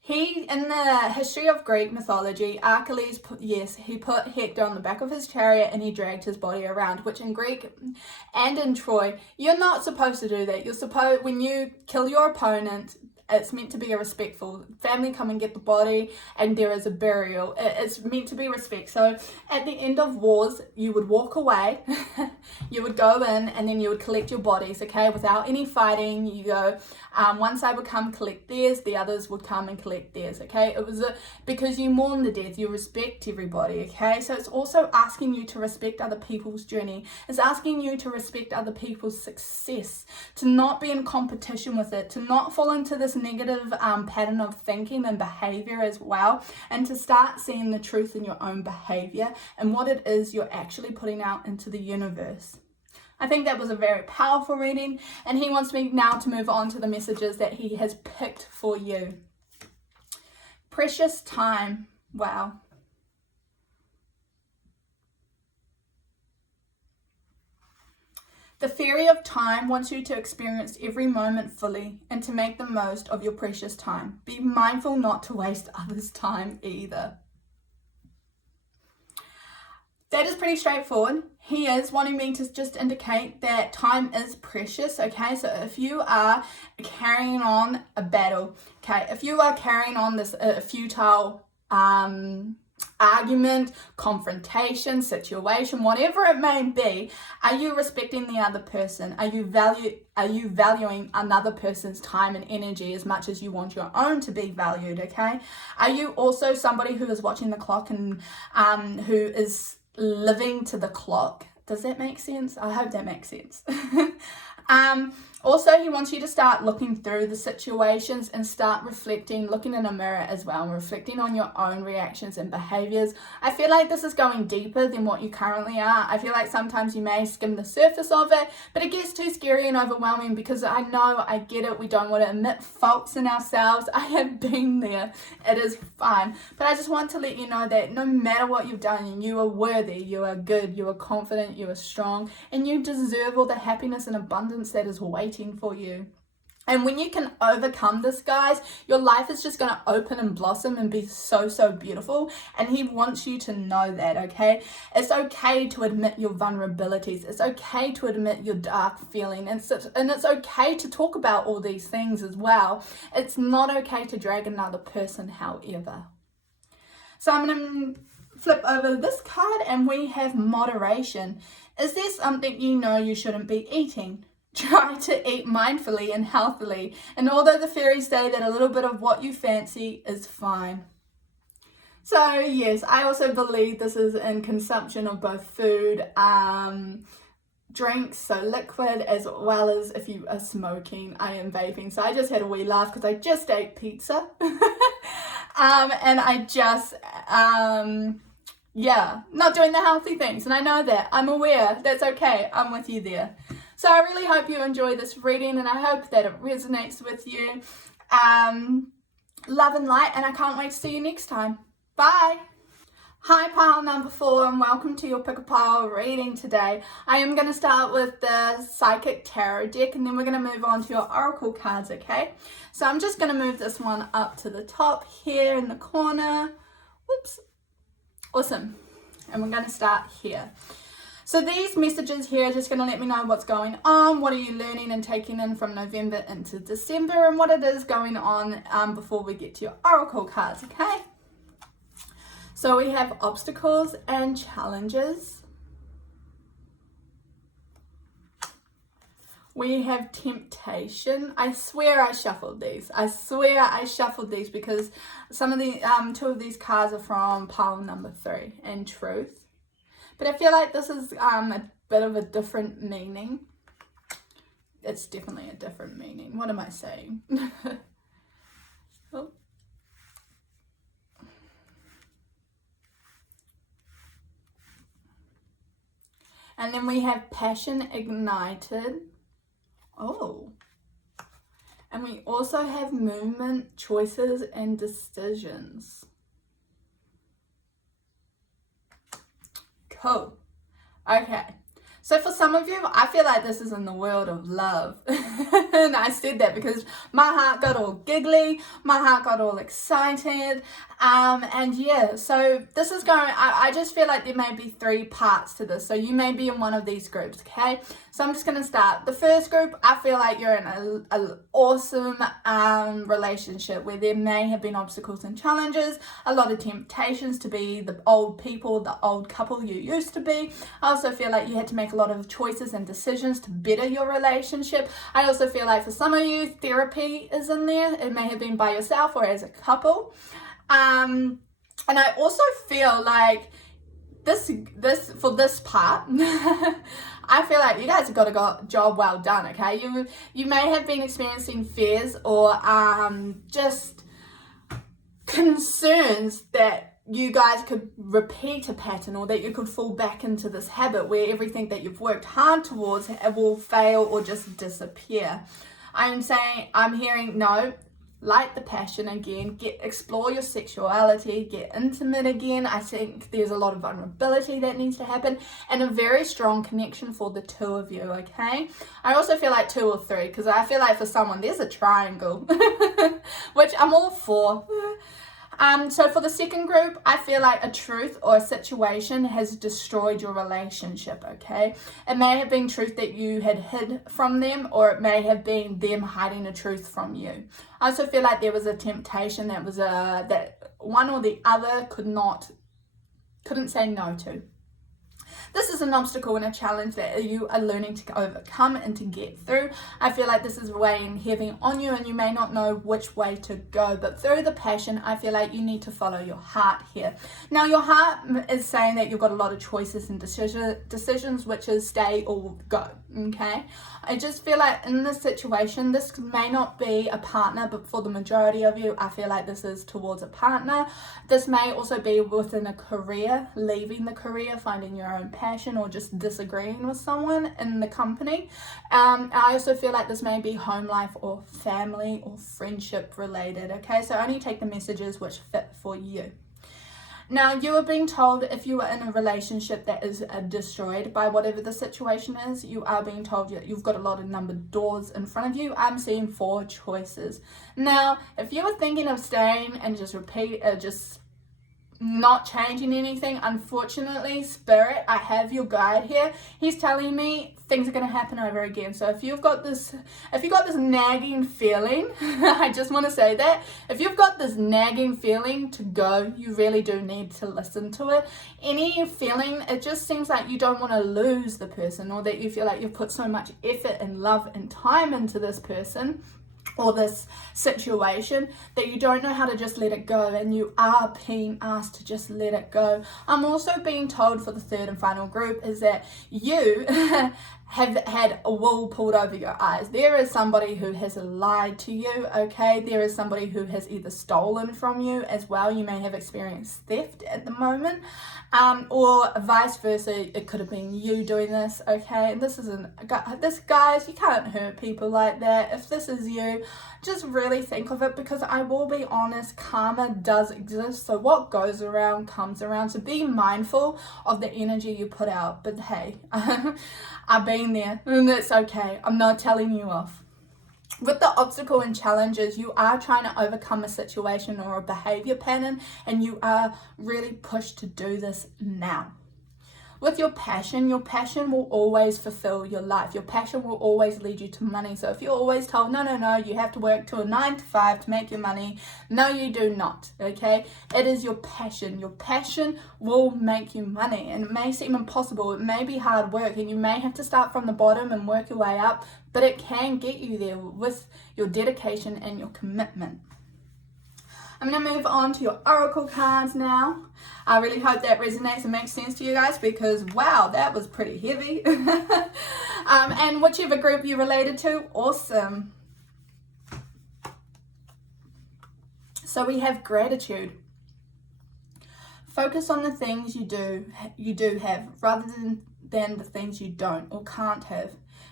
in the history of Greek mythology, Achilles put Hector on the back of his chariot and he dragged his body around, which in Greek and in Troy, you're not supposed to do that. When you kill your opponent, it's meant to be a respectful family come and get the body, and there is a burial. It's meant to be respect. So at the end of wars, you would walk away, you would go in, and then you would collect your bodies, okay, without any fighting. You go, one side would come collect theirs, the others would come and collect theirs, okay. It was because you mourn the death, you respect everybody, okay. So it's also asking you to respect other people's journey. It's asking you to respect other people's success, to not be in competition with it, to not fall into this negative pattern of thinking and behavior as well, and to start seeing the truth in your own behavior and what it is you're actually putting out into the universe. I think that was a very powerful reading, and he wants me now to move on to the messages that he has picked for you. Precious time. Wow. The Fairy of Time wants you to experience every moment fully and to make the most of your precious time. Be mindful not to waste others' time either. That is pretty straightforward. He is wanting me to just indicate that time is precious, okay? So if you are carrying on a battle, okay, if you are carrying on this futile argument, confrontation, situation, whatever it may be, are you respecting the other person? Are you valuing another person's time and energy as much as you want your own to be valued, okay? Are you also somebody who is watching the clock and who is living to the clock? Does that make sense? I hope that makes sense. Also, he wants you to start looking through the situations and start reflecting, looking in a mirror as well, and reflecting on your own reactions and behaviors. I feel like this is going deeper than what you currently are. I feel like sometimes you may skim the surface of it, but it gets too scary and overwhelming because I know, I get it. We don't want to admit faults in ourselves. I have been there. It is fine. But I just want to let you know that no matter what you've done, you are worthy, you are good, you are confident, you are strong, and you deserve all the happiness and abundance that is waiting for you. And when you can overcome this, guys, your life is just going to open and blossom and be so, so beautiful. And he wants you to know that, okay? It's okay to admit your vulnerabilities. It's okay to admit your dark feeling. And it's okay to talk about all these things as well. It's not okay to drag another person, however. So I'm going to flip over this card, and we have moderation. Is there something you know you shouldn't be eating? Try to eat mindfully and healthily, and although the fairies say that a little bit of what you fancy is fine. So yes, I also believe this is in consumption of both food, drinks, so liquid, as well as if you are smoking. I am vaping, so I just had a wee laugh because I just ate pizza. And I just, not doing the healthy things, and I know that. I'm aware. That's okay. I'm with you there. So I really hope you enjoy this reading, and I hope that it resonates with you. Love and light, and I can't wait to see you next time. Bye. Hi, pile number 4, and welcome to your Pick a Pile reading today. I am going to start with the Psychic Tarot deck, and then we're going to move on to your Oracle cards, okay? So I'm just going to move this one up to the top here in the corner. Whoops. Awesome. And we're going to start here. So these messages here are just going to let me know what's going on, what are you learning and taking in from November into December, and what it is going on before we get to your Oracle cards, okay? So we have obstacles and challenges. We have temptation. I swear I shuffled these. I swear I shuffled these because some of the two of these cards are from pile number 3, and truth. But I feel like this is a bit of a different meaning. It's definitely a different meaning. What am I saying? Oh. And then we have passion ignited. Oh. And we also have movement, choices, and decisions. Cool. Okay. So for some of you, I feel like this is in the world of love. And I said that because my heart got all giggly, my heart got all excited. And yeah, so this is going, I just feel like there may be 3 parts to this. So you may be in one of these groups, okay? So I'm just going to start. The first group, I feel like you're in an awesome relationship where there may have been obstacles and challenges, a lot of temptations to be the old people, the old couple you used to be. I also feel like you had to make a lot of choices and decisions to better your relationship. I also feel like for some of you, therapy is in there. It may have been by yourself or as a couple. And I also feel like this for this part, I feel like you guys have got a job well done, okay? You may have been experiencing fears or just concerns that you guys could repeat a pattern, or that you could fall back into this habit where everything that you've worked hard towards will fail or just disappear. I'm hearing no, light the passion again, explore your sexuality, get intimate again. I think there's a lot of vulnerability that needs to happen, and a very strong connection for the two of you, okay? I also feel like 2 or 3, because I feel like for someone there's a triangle, which I'm all for. So for the second group, I feel like a truth or a situation has destroyed your relationship, okay? It may have been truth that you had hid from them, or it may have been them hiding a truth from you. I also feel like there was a temptation that one or the other couldn't say no to. This is an obstacle and a challenge that you are learning to overcome and to get through. I feel like this is weighing heavy on you, and you may not know which way to go, but through the passion, I feel like you need to follow your heart here. Now, your heart is saying that you've got a lot of choices and decisions, which is stay or go, okay? I just feel like in this situation, this may not be a partner, but for the majority of you, I feel like this is towards a partner. This may also be within a career, leaving the career, finding your own passion, or just disagreeing with someone in the company. I also feel like this may be home life or family or friendship related, okay? So only take the messages which fit for you. Now, you are being told if you are in a relationship that is destroyed by whatever the situation is, you are being told that you've got a lot of numbered doors in front of you. I'm seeing 4 choices. Now, if you were thinking of staying and just not changing anything, unfortunately, Spirit, I have your guide here. He's telling me things are going to happen over again. So if you've got this nagging feeling, I just want to say that if you've got this nagging feeling to go, you really do need to listen to it. Any feeling, it just seems like you don't want to lose the person, or that you feel like you've put so much effort and love and time into this person or this situation that you don't know how to just let it go, and you are being asked to just let it go. I'm also being told for the third and final group is that you have had a wool pulled over your eyes. There is somebody who has lied to you, okay? There is somebody who has either stolen from you as well. You may have experienced theft at the moment, or vice versa. It could have been you doing this, okay? And guys, you can't hurt people like that. If this is you, just really think of it, because I will be honest, karma does exist. So what goes around comes around. So be mindful of the energy you put out. But hey, I've been there, and it's okay. I'm not telling you off. With the obstacle and challenges, you are trying to overcome a situation or a behavior pattern, and you are really pushed to do this now. With your passion will always fulfill your life. Your passion will always lead you to money. So if you're always told, no, you have to work to a 9 to 5 to make your money, no, you do not, okay? It is your passion. Your passion will make you money, and it may seem impossible. It may be hard work, and you may have to start from the bottom and work your way up, but it can get you there with your dedication and your commitment. I'm going to move on to your oracle cards now. I really hope that resonates and makes sense to you guys, because wow, that was pretty heavy. And whichever group you related to, awesome. So we have gratitude. Focus on the things you do have, rather than the things you don't or can't have.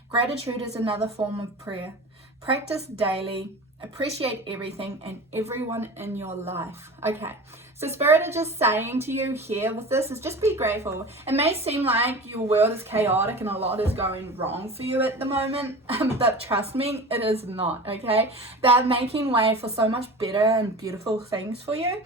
Gratitude is another form of prayer. Practice daily. Appreciate everything and everyone in your life. Okay, so Spirit is just saying to you here with this is just be grateful. It may seem like your world is chaotic and a lot is going wrong for you at the moment, but trust me, it is not, okay? They're making way for so much better and beautiful things for you.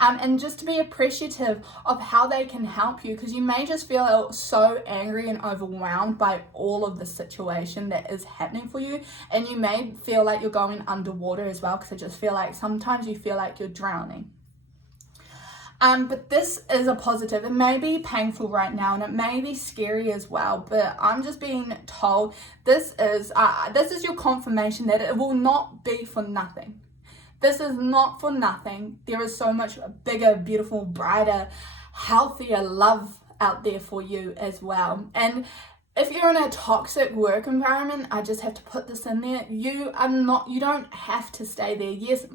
And just to be appreciative of how they can help you, because you may just feel so angry and overwhelmed by all of the situation that is happening for you, and you may feel like you're going underwater as well, because I just feel like sometimes you feel like you're drowning. But this is a positive. It may be painful right now, and it may be scary as well, but I'm just being told this is your confirmation that it will not be for nothing. This is not for nothing. There is so much bigger, beautiful, brighter, healthier love out there for you as well. And if you're in a toxic work environment, I just have to put this in there. You don't have to stay there. Yes,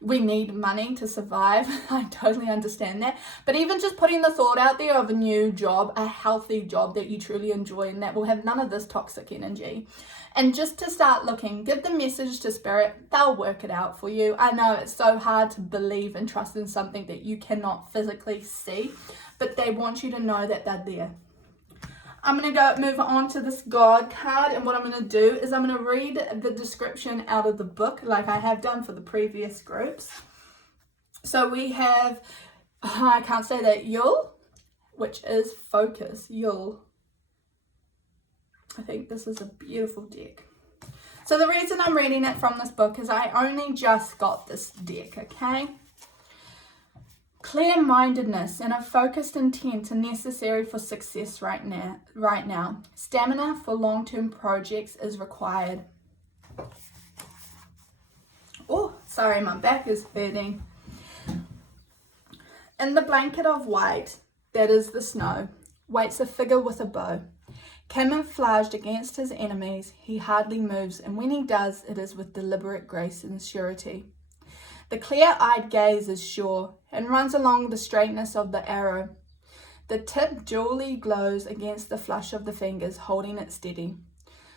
we need money to survive. I totally understand that. But even just putting the thought out there of a new job, a healthy job that you truly enjoy and that will have none of this toxic energy. And just to start looking, give the message to spirit, they'll work it out for you. I know it's so hard to believe and trust in something that you cannot physically see, but they want you to know that they're there. I'm going to move on to this God card, and what I'm going to do is I'm going to read the description out of the book like I have done for the previous groups. So we have, I can't say that, Yul, which is focus, Yul. I think this is a beautiful deck. So the reason I'm reading it from this book is I only just got this deck, okay? Clear-mindedness and a focused intent are necessary for success right now. Stamina for long-term projects is required. Oh, sorry, my back is hurting. In the blanket of white, that is the snow, waits a figure with a bow. Camouflaged against his enemies, he hardly moves, and when he does, it is with deliberate grace and surety. The clear-eyed gaze is sure, and runs along the straightness of the arrow. The tip duly glows against the flush of the fingers, holding it steady.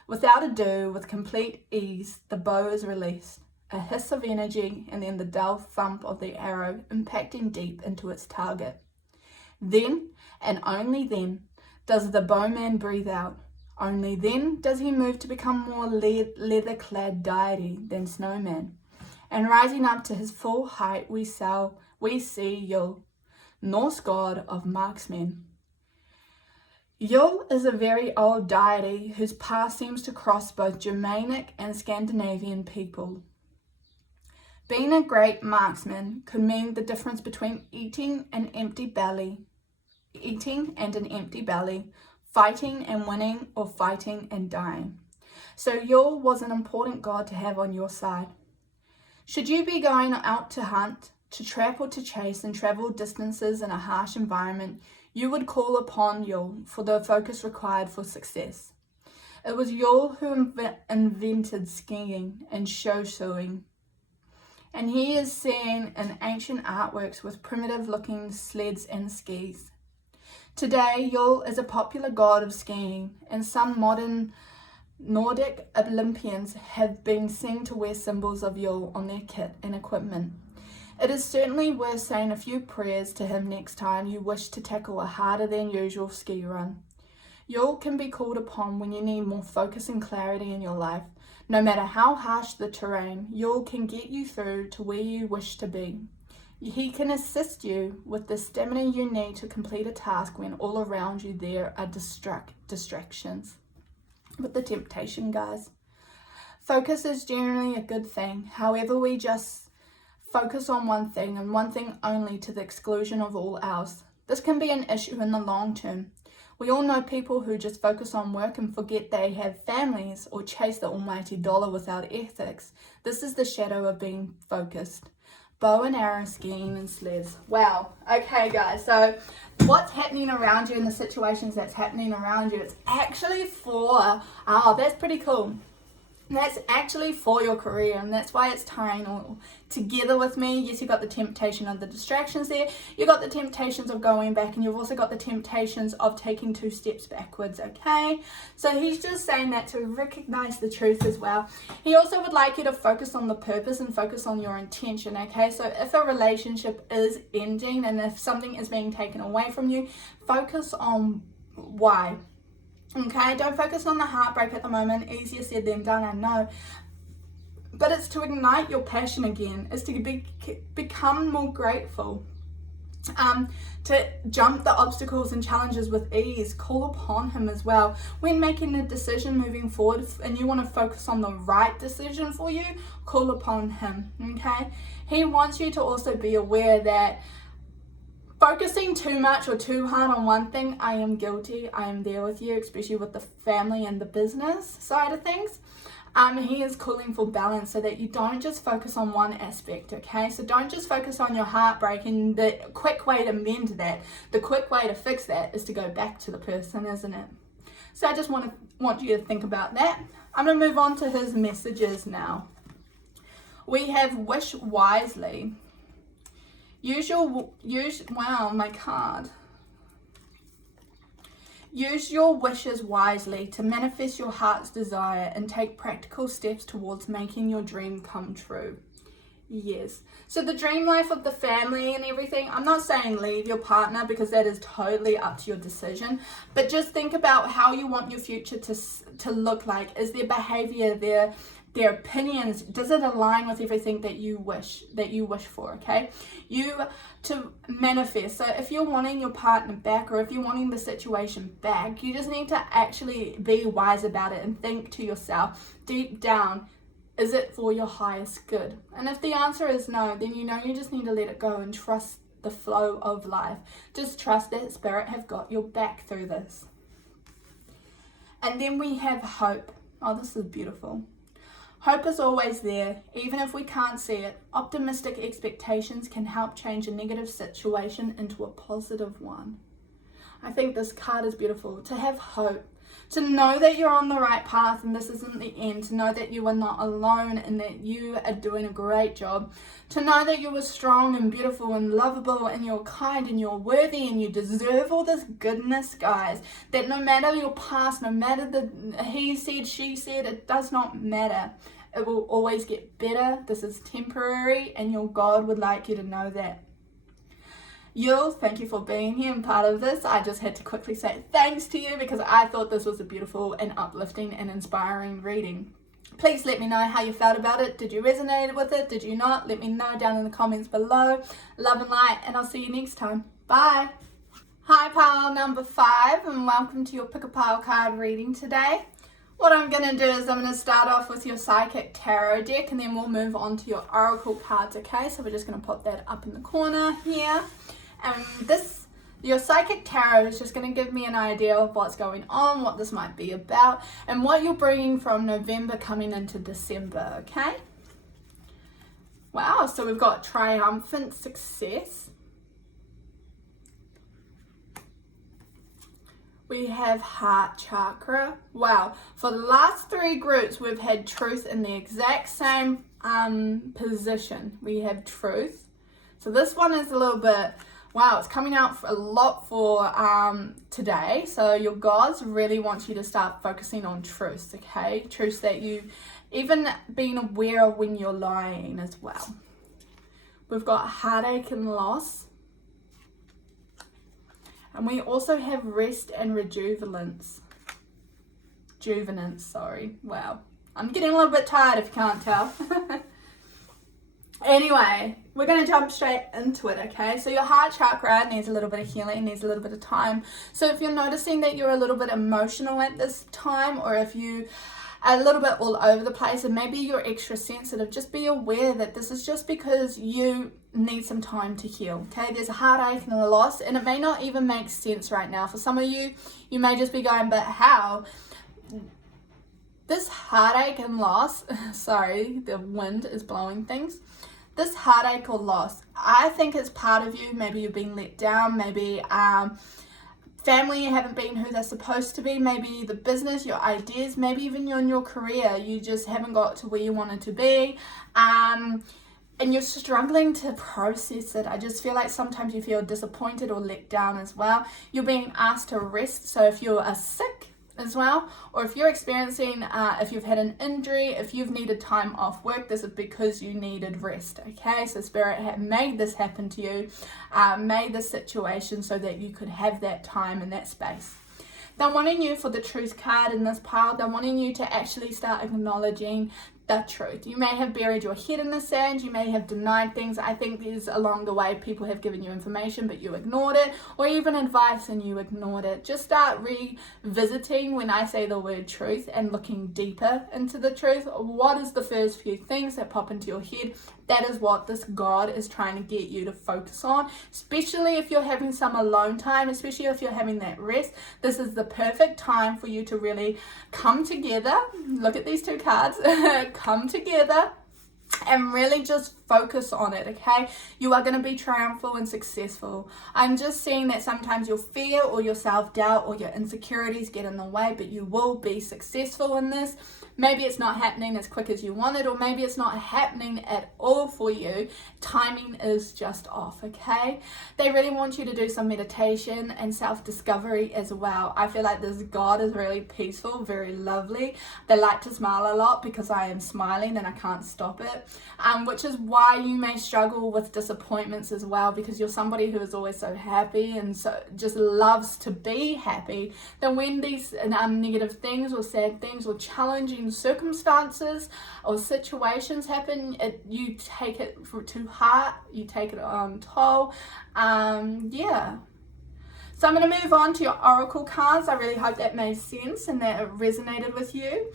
Without ado, with complete ease, the bow is released. A hiss of energy, and then the dull thump of the arrow impacting deep into its target. Then, and only then, does the bowman breathe out. Only then does he move to become more leather-clad deity than snowman. And rising up to his full height, we see Yul, Norse god of marksmen. Yul is a very old deity whose path seems to cross both Germanic and Scandinavian people. Being a great marksman could mean the difference between eating and an empty belly, fighting and winning, or fighting and dying. So Yul was an important god to have on your side. Should you be going out to hunt, to trap or to chase and travel distances in a harsh environment, you would call upon Yul for the focus required for success. It was Yul who invented skiing and show-shoeing, and he is seen in ancient artworks with primitive-looking sleds and skis. Today, Yul is a popular god of skiing, and some modern Nordic Olympians have been seen to wear symbols of Yul on their kit and equipment. It is certainly worth saying a few prayers to him next time you wish to tackle a harder than usual ski run. Yul can be called upon when you need more focus and clarity in your life. No matter how harsh the terrain, Yul can get you through to where you wish to be. He can assist you with the stamina you need to complete a task when all around you there are distractions. With the temptation, guys. Focus is generally a good thing. However, we just focus on one thing and one thing only to the exclusion of all else. This can be an issue in the long term. We all know people who just focus on work and forget they have families, or chase the almighty dollar without ethics. This is the shadow of being focused. Bow and arrow, skiing and sleds. Wow. Okay, guys. So what's happening around you in the situations that's happening around you, it's actually for, that's pretty cool. That's actually for your career, and that's why it's tying all together with me. Yes, you've got the temptation of the distractions there. You've got the temptations of going back, and you've also got the temptations of taking 2 steps backwards, okay? So he's just saying that to recognize the truth as well. He also would like you to focus on the purpose and focus on your intention, okay? So if a relationship is ending and if something is being taken away from you, focus on why. Okay, don't focus on the heartbreak at the moment. Easier said than done, I know. But it's to ignite your passion again. It's to become more grateful. To jump the obstacles and challenges with ease. Call upon him as well. When making a decision moving forward and you want to focus on the right decision for you, call upon him. Okay, he wants you to also be aware that focusing too much or too hard on one thing, I am guilty. I am there with you, especially with the family and the business side of things. He is calling for balance so that you don't just focus on one aspect, okay? So don't just focus on your heartbreak, and the quick way to mend that, the quick way to fix that is to go back to the person, isn't it? So I just want you to think about that. I'm going to move on to his messages now. We have wish wisely. Wow, my card. Use your wishes wisely to manifest your heart's desire and take practical steps towards making your dream come true. Yes. So the dream life of the family and everything, I'm not saying leave your partner, because that is totally up to your decision. But just think about how you want your future to look like. Is their behavior, their opinions, does it align with everything that you wish for? Okay, to manifest. So if you're wanting your partner back, or if you're wanting the situation back, you just need to actually be wise about it and think to yourself deep down, is it for your highest good? And if the answer is no, then you just need to let it go and trust the flow of life. Just trust that Spirit have got your back through this. And then we have hope. Oh, this is beautiful. Hope is always there, even if we can't see it. Optimistic expectations can help change a negative situation into a positive one. I think this card is beautiful. To have hope, to know that you're on the right path and this isn't the end, to know that you are not alone and that you are doing a great job, to know that you are strong and beautiful and lovable and you're kind and you're worthy and you deserve all this goodness, guys. That no matter your past, no matter the he said, she said, it does not matter. It will always get better. This is temporary, and your God would like you to know that. Yul, thank you for being here and part of this. I just had to quickly say thanks to you because I thought this was a beautiful and uplifting and inspiring reading. Please let me know how you felt about it. Did you resonate with it? Did you not? Let me know down in the comments below. Love and light, and I'll see you next time. Bye. Hi, pile number 5, and welcome to your Pick a Pile card reading today. What I'm going to do is I'm going to start off with your Psychic Tarot deck, and then we'll move on to your Oracle cards, okay? So we're just going to pop that up in the corner here. And your Psychic Tarot is just going to give me an idea of what's going on, what this might be about, and what you're bringing from November coming into December, okay? Wow, so we've got triumphant success. We have heart chakra. Wow, for the last 3 groups, we've had truth in the exact same position. We have truth. So this one is a little bit, wow, it's coming out a lot for today. So your gods really want you to start focusing on truth, okay? Truth that you even being aware of when you're lying as well. We've got heartache and loss. And we also have rest and rejuvenance. Wow. I'm getting a little bit tired if you can't tell. Anyway, we're going to jump straight into it, okay? So your heart chakra needs a little bit of healing, needs a little bit of time. So if you're noticing that you're a little bit emotional at this time, or if you are a little bit all over the place and maybe you're extra sensitive, just be aware that this is just because you need some time to heal, okay? There's a heartache and a loss, and it may not even make sense right now. For some of you, you may just be going, but how? This heartache and loss, sorry, the wind is blowing things. This heartache or loss, I think it's part of you. Maybe you've been let down, maybe family haven't been who they're supposed to be, maybe the business, your ideas, maybe even in your career, you just haven't got to where you wanted to be. And you're struggling to process it. I just feel like sometimes you feel disappointed or let down as well. You're being asked to rest. So if you are sick as well, or if you're experiencing, if you've had an injury, if you've needed time off work, this is because you needed rest, okay? So Spirit made this happen to you, made this situation so that you could have that time and that space. They're wanting you, for the truth card in this pile, they're wanting you to actually start acknowledging the truth. You may have buried your head in the sand, you may have denied things. I think there's along the way people have given you information but you ignored it, or even advice and you ignored it. Just start revisiting when I say the word truth and looking deeper into the truth. What is the first few things that pop into your head? That is what this God is trying to get you to focus on, especially if you're having some alone time, especially if you're having that rest. This is the perfect time for you to really come together. Look at these 2 cards. Come together and really just focus on it, okay? You are going to be triumphant and successful. I'm just seeing that sometimes your fear or your self-doubt or your insecurities get in the way, but you will be successful in this. Maybe it's not happening as quick as you wanted, or maybe it's not happening at all for you. Timing is just off, okay? They really want you to do some meditation and self-discovery as well. I feel like this God is really peaceful, very lovely. They like to smile a lot because I am smiling and I can't stop it, which is why you may struggle with disappointments as well, because you're somebody who is always so happy and so just loves to be happy. Then when these negative things or sad things or challenging circumstances or situations happen, you take it to heart, you take it on toll. Yeah. So I'm going to move on to your oracle cards. I really hope that made sense and that it resonated with you.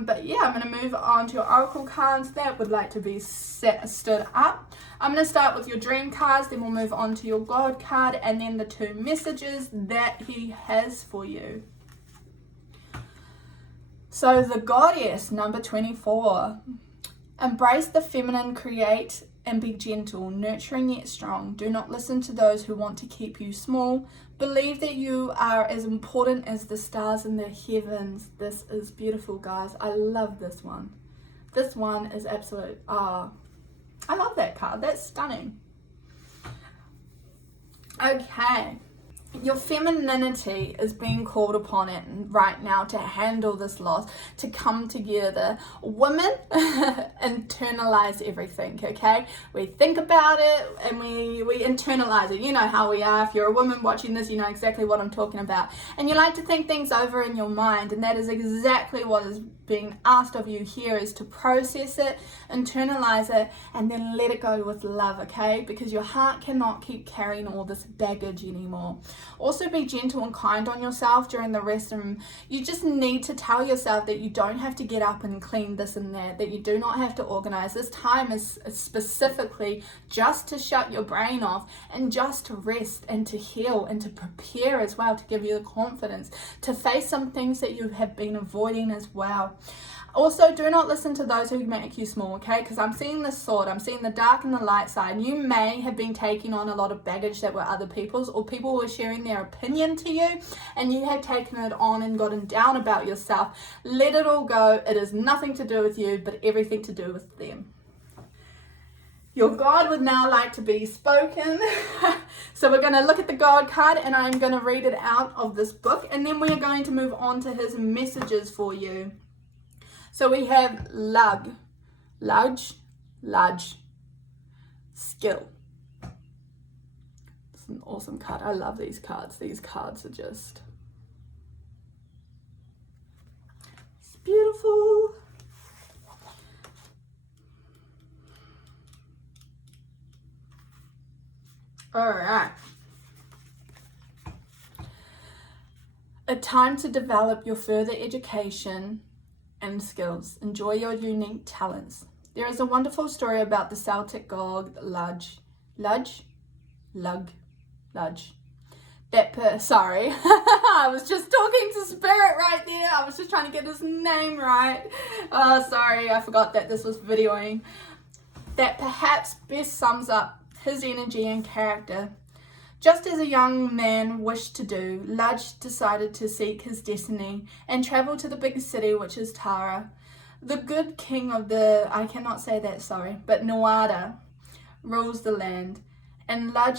But yeah, I'm going to move on to your oracle cards that would like to be stood up. I'm going to start with your dream cards, then we'll move on to your God card, and then the 2 messages that he has for you. So the Goddess, number 24. Embrace the feminine, create and be gentle, nurturing yet strong. Do not listen to those who want to keep you small. Believe that you are as important as the stars in the heavens. This is beautiful, guys. I love this one. This one is absolute. I love that card. That's stunning. Okay. Your femininity is being called upon it right now to handle this loss, to come together. Women internalize everything, okay? We think about it and we internalize it. You know how we are. If you're a woman watching this, you know exactly what I'm talking about. And you like to think things over in your mind, and that is exactly what is being asked of you here, is to process it, internalize it, and then let it go with love, okay? Because your heart cannot keep carrying all this baggage anymore. Also, be gentle and kind on yourself during the rest, and you just need to tell yourself that you don't have to get up and clean this and that you do not have to organize. This time is specifically just to shut your brain off and just to rest and to heal and to prepare as well, to give you the confidence to face some things that you have been avoiding as well. Also, do not listen to those who make you small, okay? Because I'm seeing this sword. I'm seeing the dark and the light side. You may have been taking on a lot of baggage that were other people's, or people were sharing their opinion to you, and you have taken it on and gotten down about yourself. Let it all go. It has nothing to do with you, but everything to do with them. Your God would now like to be spoken. So we're going to look at the God card, and I'm going to read it out of this book, and then we're going to move on to his messages for you. So we have lug, skill. It's an awesome card. I love these cards. These cards are just, it's beautiful. All right. A time to develop your further education and skills. Enjoy your unique talents. There is a wonderful story about the Celtic god Lug. Sorry, I was just talking to spirit right there. I was just trying to get his name right. Sorry, I forgot that this was videoing. That perhaps best sums up his energy and character. Just as a young man wished to do, Lug decided to seek his destiny and travel to the big city, which is Tara. The good king of but Nuada rules the land, and Lug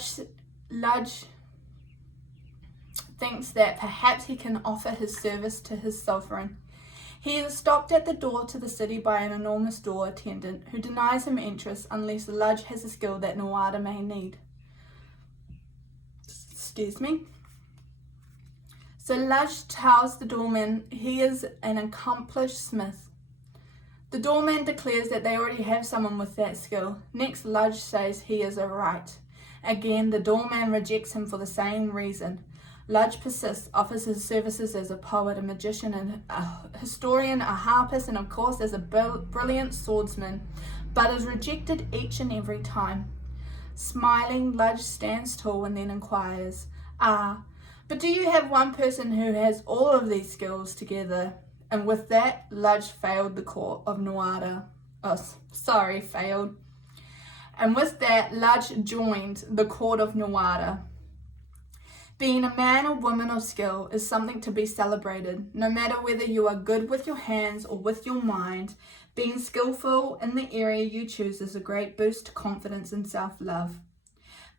thinks that perhaps he can offer his service to his sovereign. He is stopped at the door to the city by an enormous door attendant who denies him entrance unless Lug has a skill that Nuada may need. Excuse me. So Lug tells the doorman he is an accomplished smith. The doorman declares that they already have someone with that skill. Next, Lug says he is a right. Again, the doorman rejects him for the same reason. Lug persists, offers his services as a poet, a magician, and a historian, a harpist, and of course as a brilliant swordsman, but is rejected each and every time. Smiling, Lug stands tall and then inquires, but do you have one person who has all of these skills together? And with that, Lug failed the court of Nuada. failed. And with that, Laj joined the court of Nawada. Being a man or woman of skill is something to be celebrated, no matter whether you are good with your hands or with your mind. Being skillful in the area you choose is a great boost to confidence and self-love.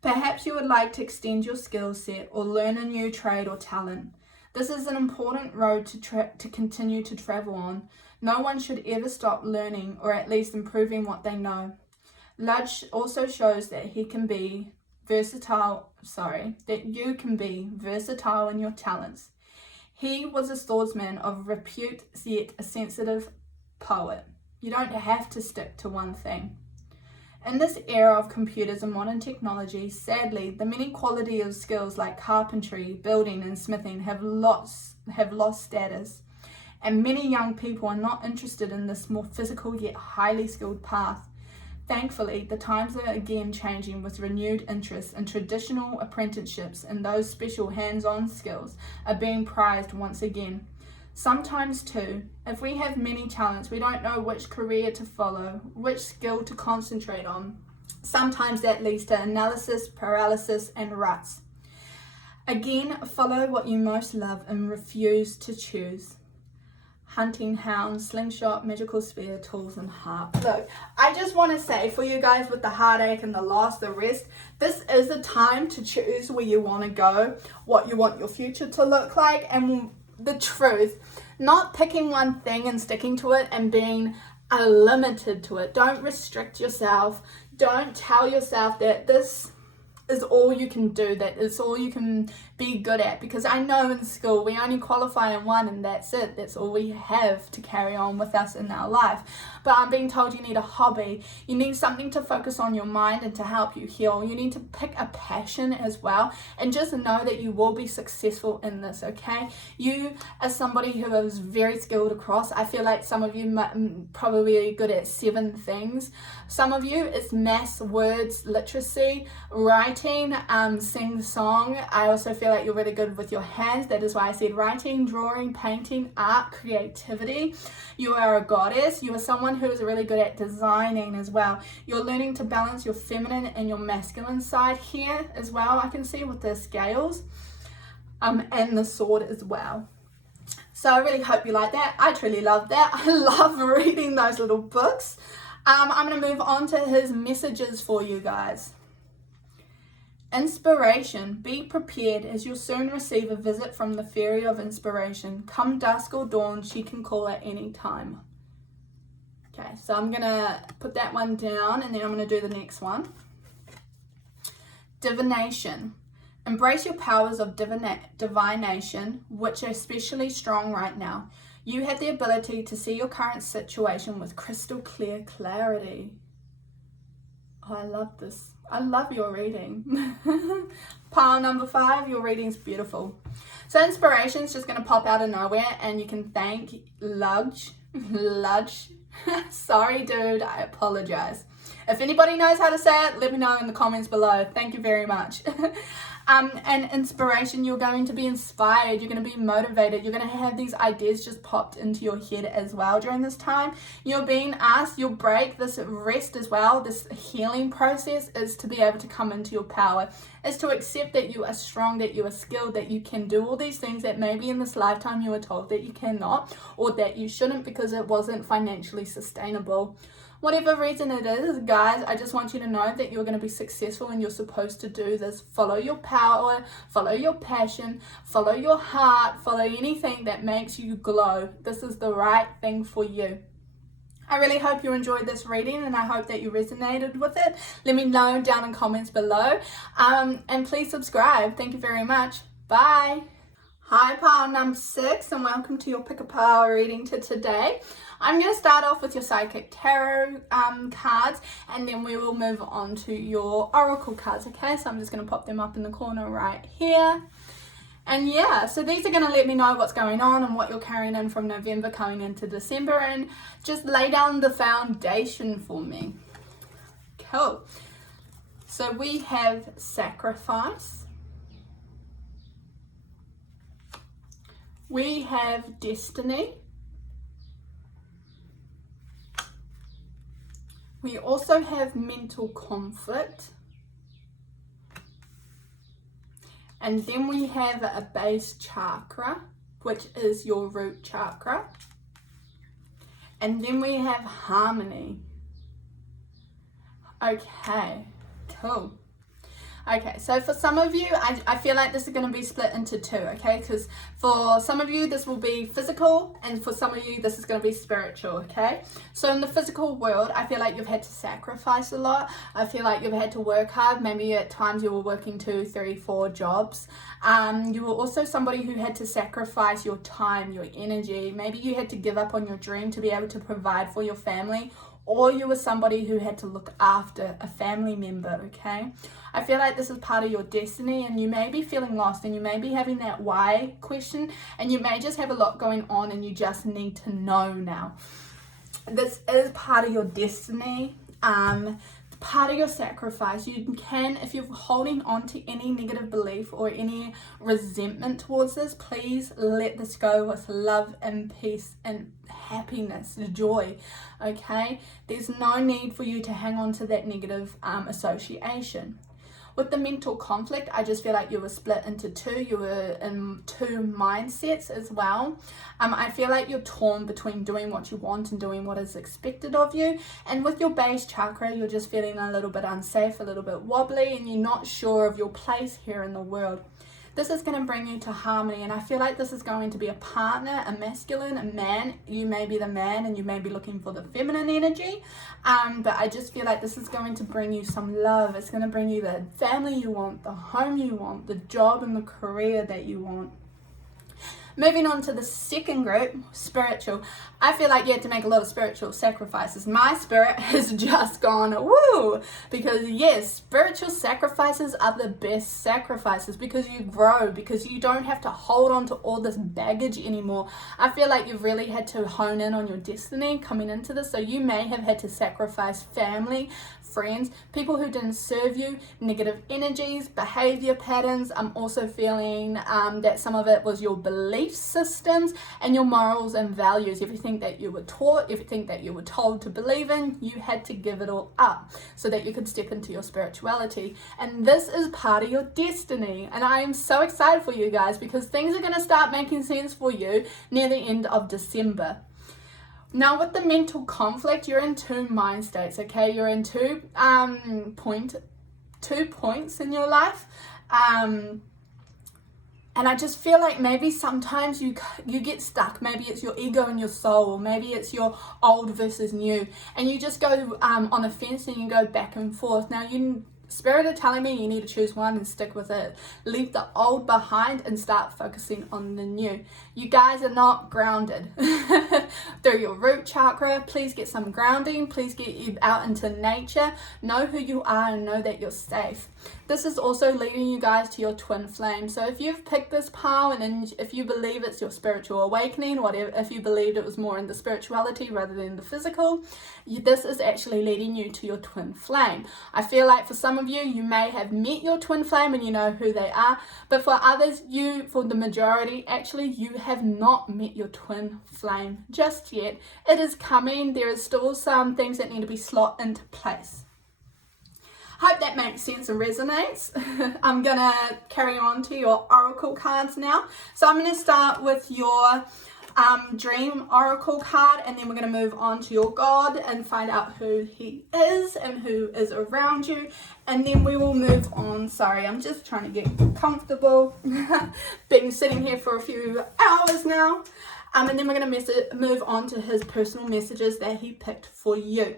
Perhaps you would like to extend your skill set or learn a new trade or talent. This is an important road to continue to travel on. No one should ever stop learning or at least improving what they know. Laj also shows that you can be versatile in your talents. He was a swordsman of repute, yet a sensitive poet. You don't have to stick to one thing. In this era of computers and modern technology, sadly, the many quality of skills like carpentry, building and smithing have lost status, and many young people are not interested in this more physical yet highly skilled path. Thankfully, the times are again changing with renewed interest in traditional apprenticeships, and those special hands-on skills are being prized once again. Sometimes too, if we have many talents, we don't know which career to follow, which skill to concentrate on. Sometimes that leads to analysis, paralysis, and ruts. Again, follow what you most love and refuse to choose. Hunting, hound, slingshot, magical spear, tools, and harp. Look, I just want to say for you guys with the heartache and the loss, the rest, this is a time to choose where you want to go, what you want your future to look like, and the truth. Not picking one thing and sticking to it and being limited to it. Don't restrict yourself. Don't tell yourself that this is all you can do, that it's all you can be good at, because I know in school we only qualify in one and that's it. That's all we have to carry on with us in our life. But I'm being told you need a hobby, you need something to focus on your mind and to help you heal. You need to pick a passion as well, and just know that you will be successful in this, okay? You as somebody who is very skilled across, I feel like some of you might probably good at 7 things. Some of you it's maths, words, literacy, writing, sing, song. I also feel like you're really good with your hands. That is why I said writing, drawing, painting, art, creativity. You are a goddess. You are someone who is really good at designing as well. You're learning to balance your feminine and your masculine side here as well. I can see with the scales and the sword as well. So I really hope you like that. I truly love that. I love reading those little books. I'm going to move on to his messages for you guys. Inspiration. Be prepared, as you'll soon receive a visit from the fairy of inspiration. Come dusk or dawn, she can call at any time. Okay, so I'm going to put that one down and then I'm going to do the next one. Divination. Embrace your powers of divination, which are especially strong right now. You have the ability to see your current situation with crystal clear clarity. Oh, I love this. I love your reading. Pile number 5, your reading's beautiful. So inspiration's just going to pop out of nowhere and you can thank Laj. Sorry, dude, I apologize. If anybody knows how to say it, let me know in the comments below. Thank you very much. And inspiration, you're going to be inspired, you're going to be motivated, you're going to have these ideas just popped into your head as well during this time. You're being asked, your break, this rest as well, this healing process is to be able to come into your power, is to accept that you are strong, that you are skilled, that you can do all these things that maybe in this lifetime you were told that you cannot, or that you shouldn't because it wasn't financially sustainable. Whatever reason it is, guys, I just want you to know that you're going to be successful and you're supposed to do this. Follow your power, follow your passion, follow your heart, follow anything that makes you glow. This is the right thing for you. I really hope you enjoyed this reading and I hope that you resonated with it. Let me know down in comments below. And please subscribe. Thank you very much. Bye. Hi, pile number 6, and welcome to your Pick a Pile reading to today. I'm going to start off with your Psychic Tarot cards, and then we will move on to your Oracle cards, okay? So I'm just going to pop them up in the corner right here. And yeah, so these are going to let me know what's going on and what you're carrying in from November coming into December, and just lay down the foundation for me. Cool. So we have Sacrifice. We have Destiny. We also have mental conflict. And then we have a base chakra, which is your root chakra. And then we have harmony. Okay, cool. Okay, so for some of you, I feel like this is going to be split into two, okay? Because for some of you, this will be physical, and for some of you, this is going to be spiritual, okay? So in the physical world, I feel like you've had to sacrifice a lot. I feel like you've had to work hard. Maybe at times you were working 2, 3, 4 jobs. You were also somebody who had to sacrifice your time, your energy. Maybe you had to give up on your dream to be able to provide for your family, or you were somebody who had to look after a family member, okay? I feel like this is part of your destiny, and you may be feeling lost, and you may be having that why question, and you may just have a lot going on and you just need to know now. This is part of your destiny, part of your sacrifice. You can, if you're holding on to any negative belief or any resentment towards this, please let this go with love and peace and happiness, joy, okay? There's no need for you to hang on to that negative association. With the mental conflict, I just feel like you were split into two. You were in two mindsets as well. I feel like you're torn between doing what you want and doing what is expected of you. And with your base chakra, you're just feeling a little bit unsafe, a little bit wobbly, and you're not sure of your place here in the world. This is going to bring you to harmony, and I feel like this is going to be a partner, a masculine, a man. You may be the man and you may be looking for the feminine energy, but I just feel like this is going to bring you some love. It's going to bring you the family you want, the home you want, the job and the career that you want. Moving on to the second group, spiritual. I feel like you had to make a lot of spiritual sacrifices. My spirit has just gone, woo! Because yes, spiritual sacrifices are the best sacrifices because you grow, because you don't have to hold on to all this baggage anymore. I feel like you've really had to hone in on your destiny coming into this. So you may have had to sacrifice family, friends, people who didn't serve you, negative energies, behavior patterns. I'm also feeling that some of it was your belief systems and your morals and values. Everything that you were taught, everything that you were told to believe in, you had to give it all up so that you could step into your spirituality. And this is part of your destiny. And I am so excited for you guys because things are going to start making sense for you near the end of December. Now with the mental conflict, you're in two mind states, okay? You're in two points in your life. And I just feel like maybe sometimes you get stuck. Maybe it's your ego and your soul, or maybe it's your old versus new. And you just go on a fence and you go back and forth. Now Spirit are telling me you need to choose one and stick with it. Leave the old behind and start focusing on the new. You guys are not grounded through your root chakra. Please get some grounding. Please get you out into nature. Know who you are and know that you're safe. This is also leading you guys to your twin flame. So if you've picked this pile and then if you believe it's your spiritual awakening, whatever, if you believed it was more in the spirituality rather than the physical, this is actually leading you to your twin flame. I feel like for some of you, you may have met your twin flame and you know who they are, but for others, for the majority, actually you have not met your twin flame just yet. It is coming. There is still some things that need to be slot into place. Hope that makes sense and resonates. I'm going to carry on to your oracle cards now. So I'm going to start with your dream oracle card, and then we're going to move on to your God and find out who he is and who is around you, and then we will move on. Sorry, I'm just trying to get comfortable. Been sitting here for a few hours now, and then we're going to move on to his personal messages that he picked for you.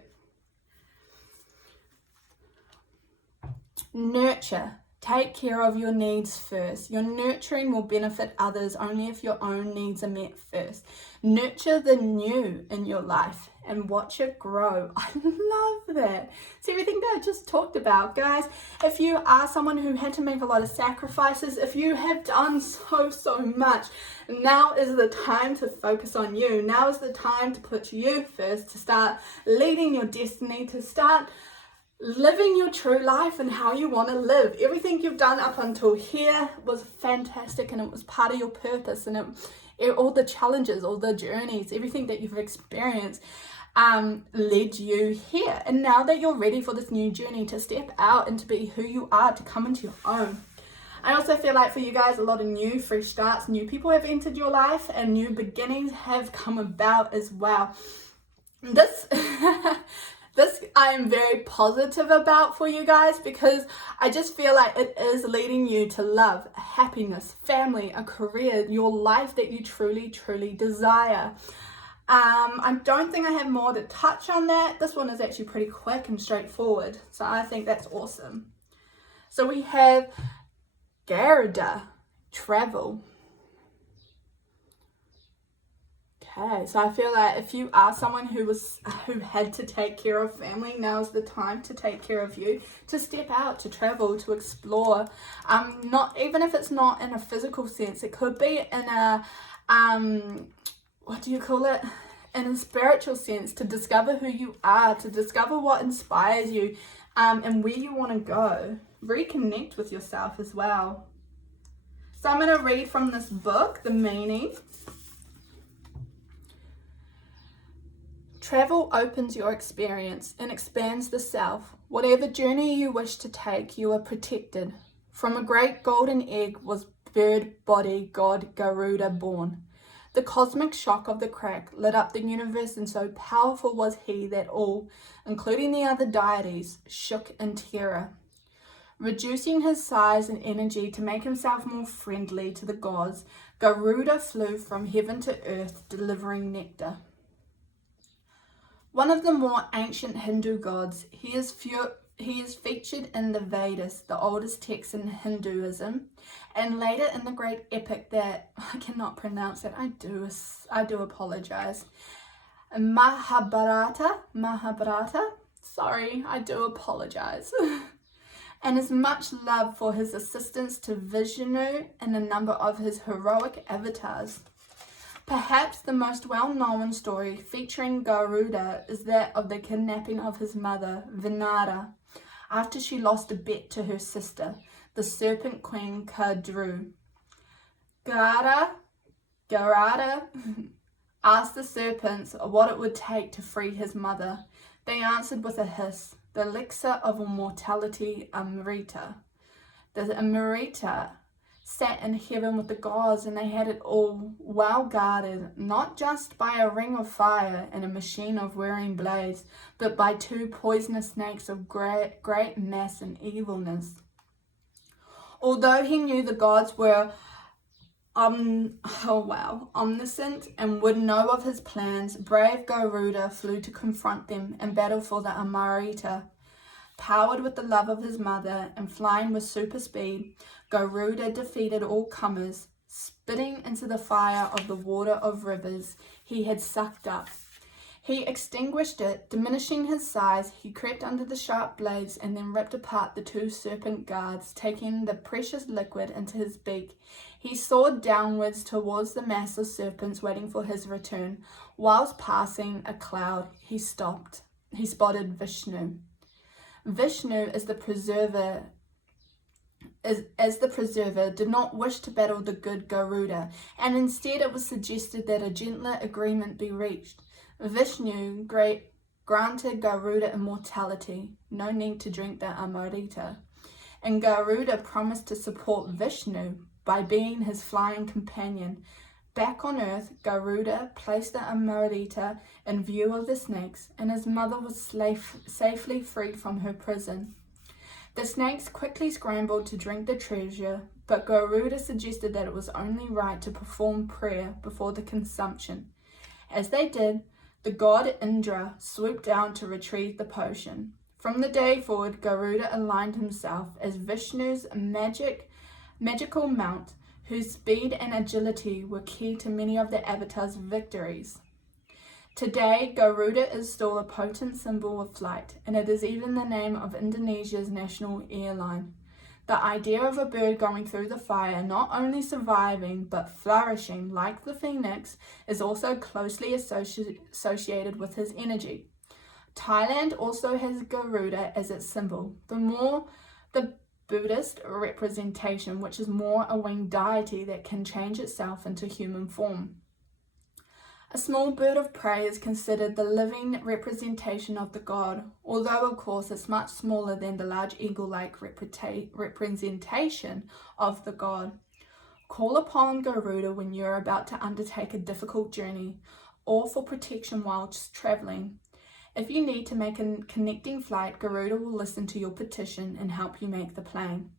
Nurture. Take care of your needs first. Your nurturing will benefit others only if your own needs are met first. Nurture the new in your life and watch it grow. I love that. It's everything that I just talked about, guys. If you are someone who had to make a lot of sacrifices, if you have done so much, now is the time to focus on you. Now is the time to put you first, to start leading your destiny, to start living your true life and how you want to live. Everything you've done up until here was fantastic, and it was part of your purpose, and all the challenges, all the journeys, everything that you've experienced, led you here. And now that you're ready for this new journey to step out and to be who you are, to come into your own. I also feel like for you guys, a lot of new, fresh starts, new people have entered your life and new beginnings have come about as well. This I am very positive about for you guys, because I just feel like it is leading you to love, happiness, family, a career, your life that you truly, truly desire. I don't think I have more to touch on that. This one is actually pretty quick and straightforward, so I think that's awesome. So we have Garuda, travel. Okay, so I feel like if you are someone who had to take care of family, now's the time to take care of you, to step out, to travel, to explore. Not even if it's not in a physical sense, it could be in a what do you call it? In a spiritual sense, to discover who you are, to discover what inspires you, and where you want to go. Reconnect with yourself as well. So I'm going to read from this book, The Meaning. Travel opens your experience and expands the self. Whatever journey you wish to take, you are protected. From a great golden egg was bird-body god Garuda born. The cosmic shock of the crack lit up the universe, and so powerful was he that all, including the other deities, shook in terror. Reducing his size and energy to make himself more friendly to the gods, Garuda flew from heaven to earth, delivering nectar. One of the more ancient Hindu gods, he is featured in the Vedas, the oldest text in Hinduism, and later in the great epic that I cannot pronounce it. I do apologize. Mahabharata. Sorry, I do apologize. And is much loved for his assistance to Vishnu in a number of his heroic avatars. Perhaps the most well-known story featuring Garuda is that of the kidnapping of his mother, Vinara, after she lost a bet to her sister, the serpent queen Kadru. Garada asked the serpents what it would take to free his mother. They answered with a hiss, the elixir of immortality, Amrita. The Amrita sat in heaven with the gods, and they had it all well guarded, not just by a ring of fire and a machine of whirring blades, but by two poisonous snakes of great mass and evilness. Although he knew the gods were omniscient and would know of his plans, brave Garuda flew to confront them and battle for the Amrita. Powered with the love of his mother and flying with super speed, Garuda defeated all comers, spitting into the fire of the water of rivers he had sucked up. He extinguished it, diminishing his size. He crept under the sharp blades and then ripped apart the two serpent guards, taking the precious liquid into his beak. He soared downwards towards the mass of serpents waiting for his return. Whilst passing a cloud, he stopped. He spotted Vishnu. Vishnu as the preserver did not wish to battle the good Garuda, and instead it was suggested that a gentler agreement be reached. Vishnu granted Garuda immortality, no need to drink the Amrita, and Garuda promised to support Vishnu by being his flying companion. Back on earth, Garuda placed the Amrita in view of the snakes, and his mother was safely freed from her prison. The snakes quickly scrambled to drink the treasure, but Garuda suggested that it was only right to perform prayer before the consumption. As they did, the god Indra swooped down to retrieve the potion. From the day forward, Garuda aligned himself as Vishnu's magical mount, whose speed and agility were key to many of the avatars' victories. Today, Garuda is still a potent symbol of flight, and it is even the name of Indonesia's national airline. The idea of a bird going through the fire, not only surviving but flourishing like the phoenix, is also closely associated with his energy. Thailand also has Garuda as its symbol, the Buddhist representation, which is more a winged deity that can change itself into human form. A small bird of prey is considered the living representation of the god, although of course it's much smaller than the large eagle-like representation of the god. Call upon Garuda when you're about to undertake a difficult journey or for protection whilst traveling. If you need to make a connecting flight, Garuda will listen to your petition and help you make the plane.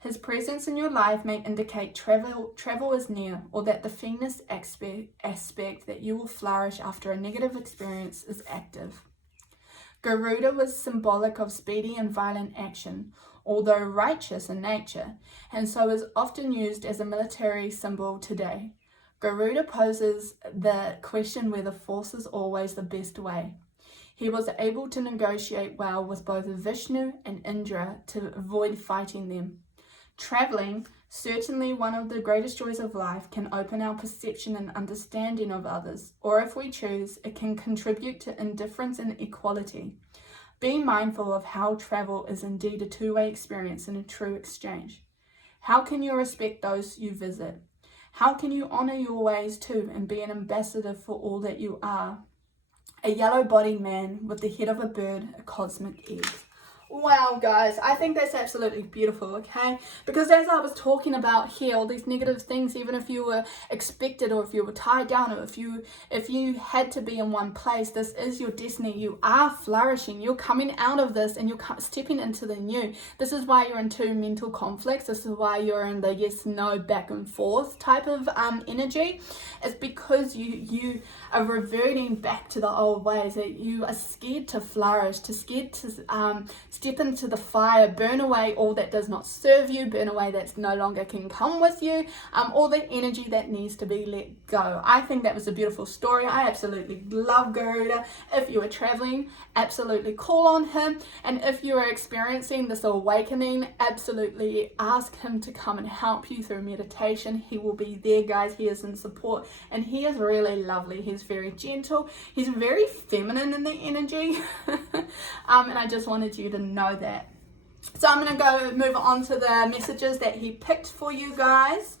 His presence in your life may indicate travel is near, or that the Venus aspect that you will flourish after a negative experience is active. Garuda was symbolic of speedy and violent action, although righteous in nature, and so is often used as a military symbol today. Garuda poses the question whether force is always the best way. He was able to negotiate well with both Vishnu and Indra to avoid fighting them. Traveling, certainly one of the greatest joys of life, can open our perception and understanding of others, or if we choose, it can contribute to indifference and equality. Be mindful of how travel is indeed a two-way experience and a true exchange. How can you respect those you visit? How can you honor your ways too and be an ambassador for all that you are? A yellow-bodied man with the head of a bird, a cosmic egg. Wow, guys, I think that's absolutely beautiful, okay? Because as I was talking about here, all these negative things, even if you were expected or if you were tied down or if you had to be in one place, this is your destiny. You are flourishing. You're coming out of this and you're stepping into the new. This is why you're in two mental conflicts. This is why you're in the yes, no, back and forth type of energy. It's because you are reverting back to the old ways, that you are scared to flourish, scared to step into the fire, burn away all that does not serve you, burn away that's no longer can come with you, all the energy that needs to be let go. I think that was a beautiful story. I absolutely love Garuda. If you are traveling, absolutely call on him. And if you are experiencing this awakening, absolutely ask him to come and help you through meditation. He will be there, guys. He is in support and he is really lovely. He's very gentle. He's very feminine in the energy. And I just wanted you to know that. So I'm going to go move on to the messages that he picked for you guys.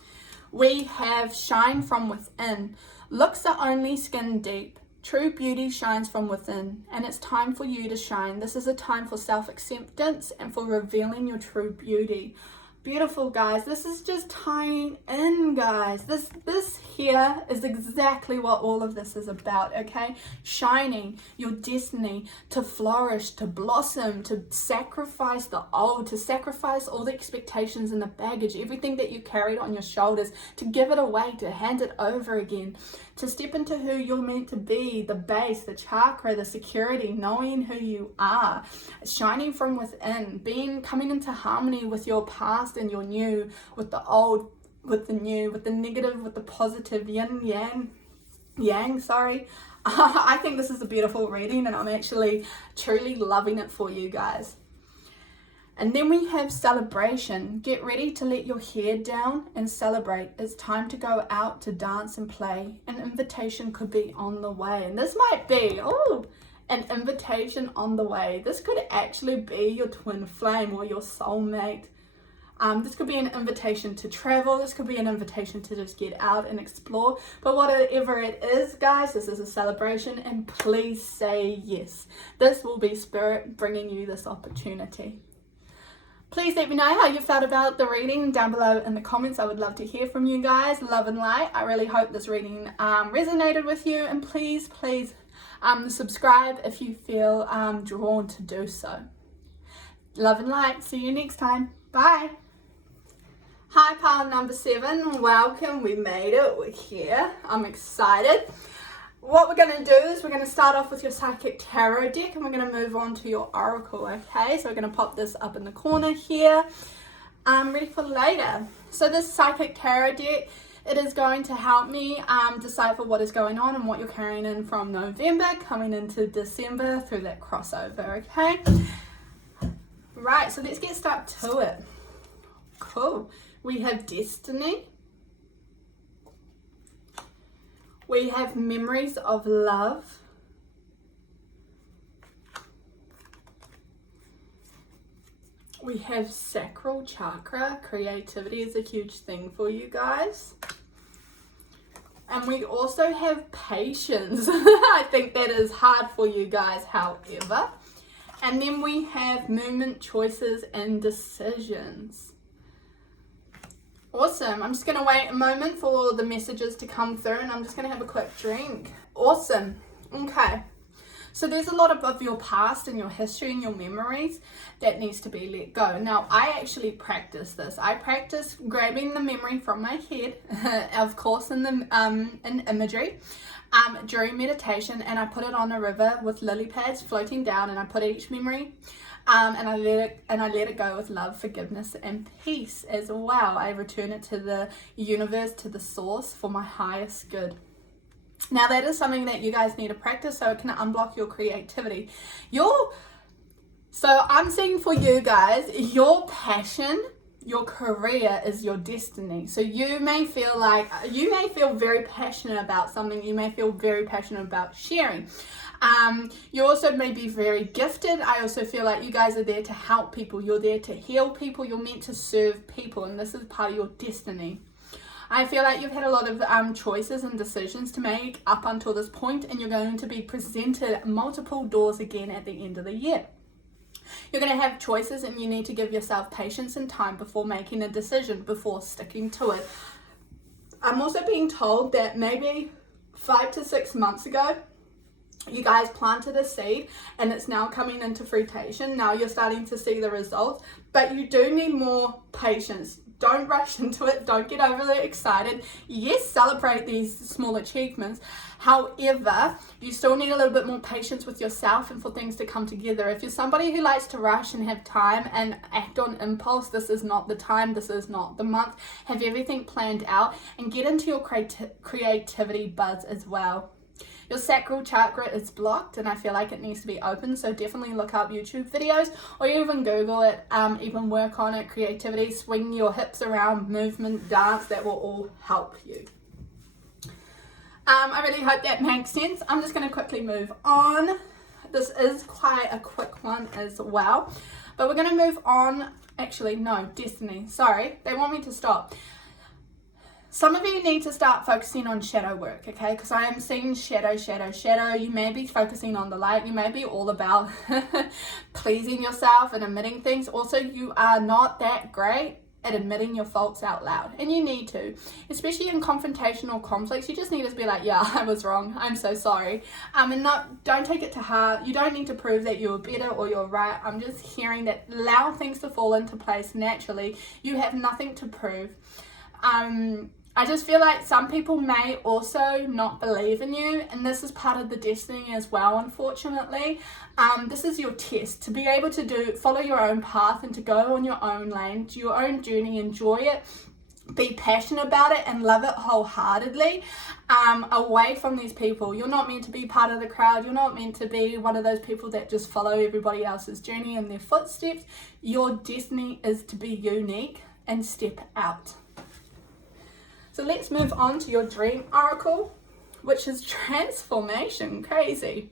We have shine from within. Looks are only skin deep. True beauty shines from within, and it's time for you to shine. This is a time for self-acceptance and for revealing your true beauty. Beautiful, guys. This is just tying in, guys. This here is exactly what all of this is about, okay? Shining your destiny to flourish, to blossom, to sacrifice the old, to sacrifice all the expectations and the baggage, everything that you carried on your shoulders, to give it away, to hand it over again, to step into who you're meant to be, the base, the chakra, the security, knowing who you are, shining from within, coming into harmony with your past and your new, with the old, with the new, with the negative, with the positive, yang, sorry. I think this is a beautiful reading and I'm actually truly loving it for you guys. And then we have celebration. Get ready to let your hair down and celebrate. It's time to go out to dance and play. An invitation could be on the way. And this might be, an invitation on the way. This could actually be your twin flame or your soulmate. This could be an invitation to travel. This could be an invitation to just get out and explore. But whatever it is, guys, this is a celebration and please say yes. This will be Spirit bringing you this opportunity. Please let me know how you felt about the reading down below in the comments. I would love to hear from you guys. Love and light. I really hope this reading resonated with you. And please subscribe if you feel drawn to do so. Love and light. See you next time. Bye. Hi, pile number 7. Welcome. We made it. We're here. I'm excited. What we're going to do is we're going to start off with your Psychic Tarot deck and we're going to move on to your Oracle, okay? So we're going to pop this up in the corner here. Ready for later. So this Psychic Tarot deck, it is going to help me decipher what is going on and what you're carrying in from November coming into December through that crossover, okay? Right, so let's get stuck to it. Cool. We have Destiny. We have Memories of Love. We have Sacral Chakra. Creativity is a huge thing for you guys. And we also have patience. I think that is hard for you guys, however. And then we have movement, choices, and decisions. Awesome. I'm just going to wait a moment for the messages to come through, and I'm just going to have a quick drink. Awesome. Okay. So there's a lot of your past and your history and your memories that needs to be let go. Now, I actually practice this. I practice grabbing the memory from my head, of course, in imagery, during meditation, and I put it on a river with lily pads floating down, and I put each memory, and I let it go with love, forgiveness, and peace as well. I return it to the universe, to the source, for my highest good. Now, that is something that you guys need to practice so it can unblock your creativity. So I'm saying for you guys, your passion, your career is your destiny. So you may feel very passionate about something. You may feel very passionate about sharing. You also may be very gifted. I also feel like you guys are there to help people. You're there to heal people. You're meant to serve people, and this is part of your destiny. I feel like you've had a lot of choices and decisions to make up until this point, and you're going to be presented multiple doors again at the end of the year. You're going to have choices, and you need to give yourself patience and time before making a decision, before sticking to it. I'm also being told that maybe 5 to 6 months ago, you guys planted a seed and it's now coming into fruition. Now you're starting to see the results, but you do need more patience. Don't rush into it. Don't get overly excited. Yes, celebrate these small achievements. However, you still need a little bit more patience with yourself and for things to come together. If you're somebody who likes to rush and have time and act on impulse, this is not the time. This is not the month. Have everything planned out and get into your creativity buzz as well. Your sacral chakra is blocked, and I feel like it needs to be open, so definitely look up YouTube videos or even Google it, even work on it. Creativity, swing your hips around, movement, dance, that will all help you. I really hope that makes sense. I'm just going to quickly move on. This is quite a quick one as well, but we're going to move on. Actually, no, destiny. Sorry, they want me to stop. Some of you need to start focusing on shadow work, okay? Because I am seeing shadow. You may be focusing on the light. You may be all about pleasing yourself and admitting things. Also, you are not that great at admitting your faults out loud. And you need to. Especially in confrontational conflicts, you just need to be like, yeah, I was wrong. I'm so sorry. And don't take it to heart. You don't need to prove that you're better or you're right. I'm just hearing that allow things to fall into place naturally. You have nothing to prove. I just feel like some people may also not believe in you, and this is part of the destiny as well, unfortunately. This is your test to be able to follow your own path and to go on your own lane, to your own journey, enjoy it, be passionate about it and love it wholeheartedly, away from these people. You're not meant to be part of the crowd. You're not meant to be one of those people that just follow everybody else's journey and their footsteps. Your destiny is to be unique and step out. So let's move on to your dream oracle, which is transformation. Crazy.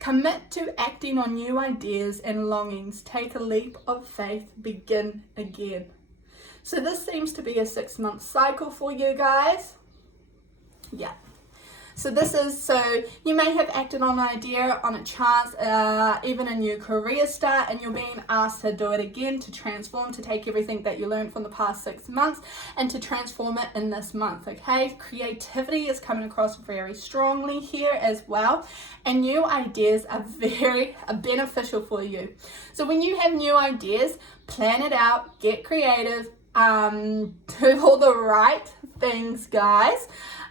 Commit to acting on new ideas and longings. Take a leap of faith. Begin again. So this seems to be a 6-month cycle for you guys. Yeah. So you may have acted on an idea, on a chance, even a new career start, and you're being asked to do it again, to transform, to take everything that you learned from the past 6 months and to transform it in this month, okay? Creativity is coming across very strongly here as well, and new ideas are very beneficial for you. So when you have new ideas, plan it out, get creative, do all the right things, guys.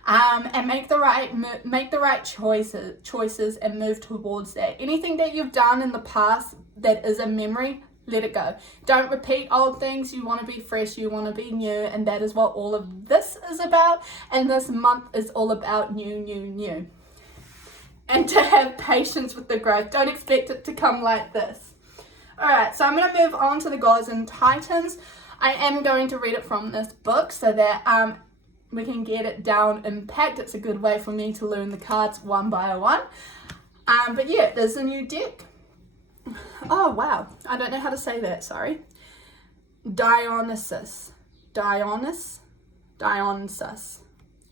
And make the right choices and move towards that. Anything that you've done in the past that is a memory, let it go. Don't repeat old things. You want to be fresh, you want to be new, and that is what all of this is about. And this month is all about new. And to have patience with the growth. Don't expect it to come like this. Alright, so I'm going to move on to the Gods and Titans. I am going to read it from this book so that we can get it down in packed. It's a good way for me to learn the cards one by one. But yeah, there's a new deck. Oh, wow. I don't know how to say that, sorry. Dionysus.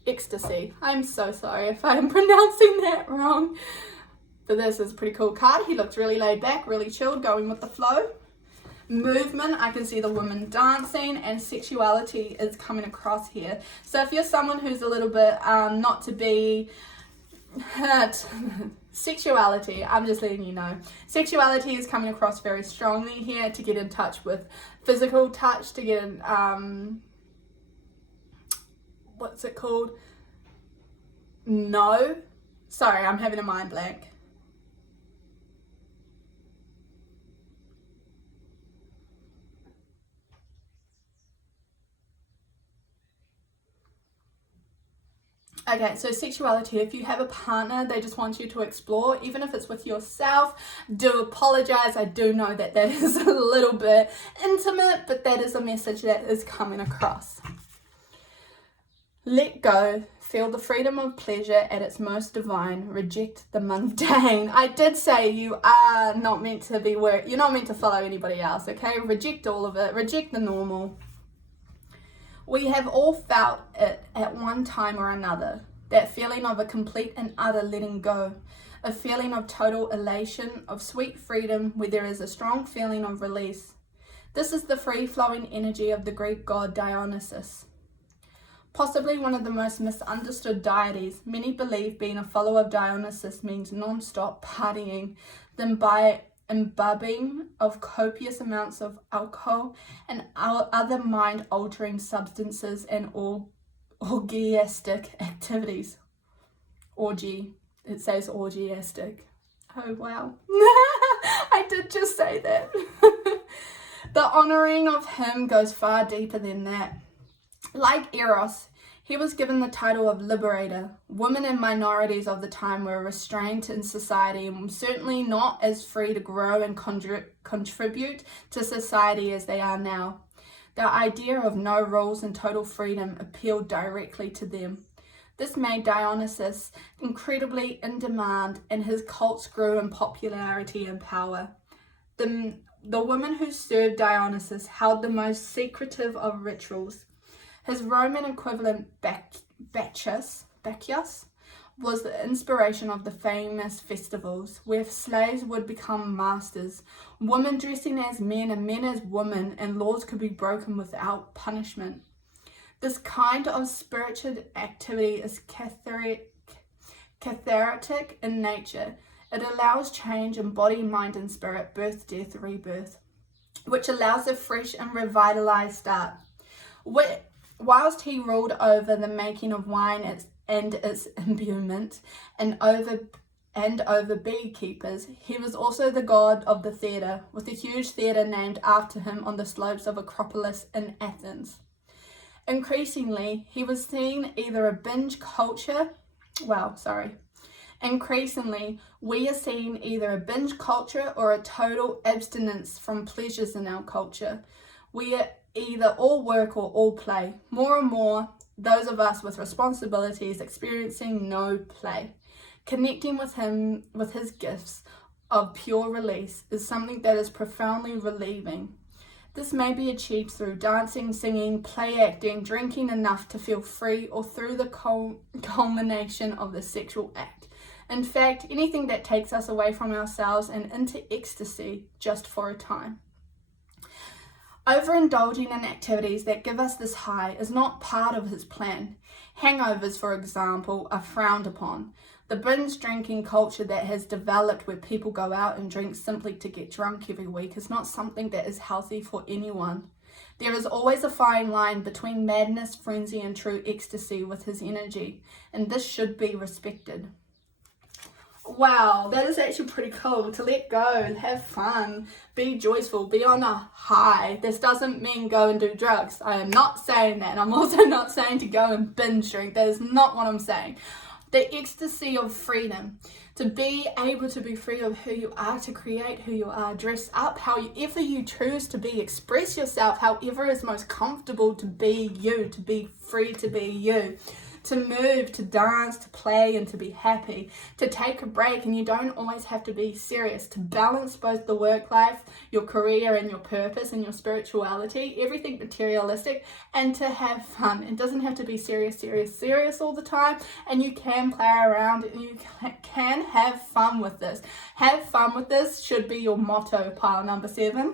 ecstasy. I'm so sorry if I'm pronouncing that wrong. But this is a pretty cool card. He looks really laid back, really chilled, going with the flow. Movement, I can see the woman dancing, and sexuality is coming across here. So if you're someone who's a little bit not to be sexuality, I'm just letting you know, sexuality is coming across very strongly here, to get in touch with physical touch, to get in what's it called, no, sorry, I'm having a mind blank. Okay, so sexuality, if you have a partner, they just want you to explore, even if it's with yourself. Do apologize. I do know that that is a little bit intimate, but that is a message that is coming across. Let go. Feel the freedom of pleasure at its most divine. Reject the mundane. I did say you are not meant to be you're not meant to follow anybody else, okay? Reject all of it. Reject the normal. We have all felt it at one time or another, that feeling of a complete and utter letting go, a feeling of total elation, of sweet freedom where there is a strong feeling of release. This is the free-flowing energy of the Greek god Dionysus. Possibly one of the most misunderstood deities, many believe being a follower of Dionysus means non-stop partying, then by imbibing of copious amounts of alcohol and other mind-altering substances and orgiastic activities. Orgy. It says orgiastic. Oh, wow. I did just say that. The honouring of him goes far deeper than that. Like Eros, he was given the title of liberator. Women and minorities of the time were restrained in society and certainly not as free to grow and contribute to society as they are now. The idea of no rules and total freedom appealed directly to them. This made Dionysus incredibly in demand, and his cults grew in popularity and power. The women who served Dionysus held the most secretive of rituals. His Roman equivalent Bacchus was the inspiration of the famous festivals, where slaves would become masters, women dressing as men and men as women, and laws could be broken without punishment. This kind of spiritual activity is cathartic in nature. It allows change in body, mind, and spirit, birth, death, rebirth, which allows a fresh and revitalized start. Whilst he ruled over the making of wine and its imbuement, and over beekeepers, he was also the god of the theatre, with a huge theatre named after him on the slopes of Acropolis in Athens. Increasingly, we are seeing either a binge culture or a total abstinence from pleasures in our culture. We are either all work or all play. More and more, those of us with responsibilities experiencing no play. Connecting with him, with his gifts of pure release, is something that is profoundly relieving. This may be achieved through dancing, singing, play acting, drinking enough to feel free, or through the culmination of the sexual act. In fact, anything that takes us away from ourselves and into ecstasy just for a time. Overindulging in activities that give us this high is not part of his plan. Hangovers, for example, are frowned upon. The binge drinking culture that has developed, where people go out and drink simply to get drunk every week, is not something that is healthy for anyone. There is always a fine line between madness, frenzy, and true ecstasy with his energy, and this should be respected. Wow, that is actually pretty cool. To let go and have fun, be joyful, be on a high. This doesn't mean go and do drugs. I am not saying that. I'm also not saying to go and binge drink. That is not what I'm saying. The ecstasy of freedom, to be able to be free of who you are, to create who you are, dress up however you choose to be, express yourself however is most comfortable to be you, to be free to be you. to move, to dance, to play, and to be happy, to take a break, and you don't always have to be serious, to balance both the work life, your career, and your purpose, and your spirituality, everything materialistic, and to have fun. It doesn't have to be serious all the time, and you can play around, and you can have fun with this. Have fun with this should be your motto, pile number 7.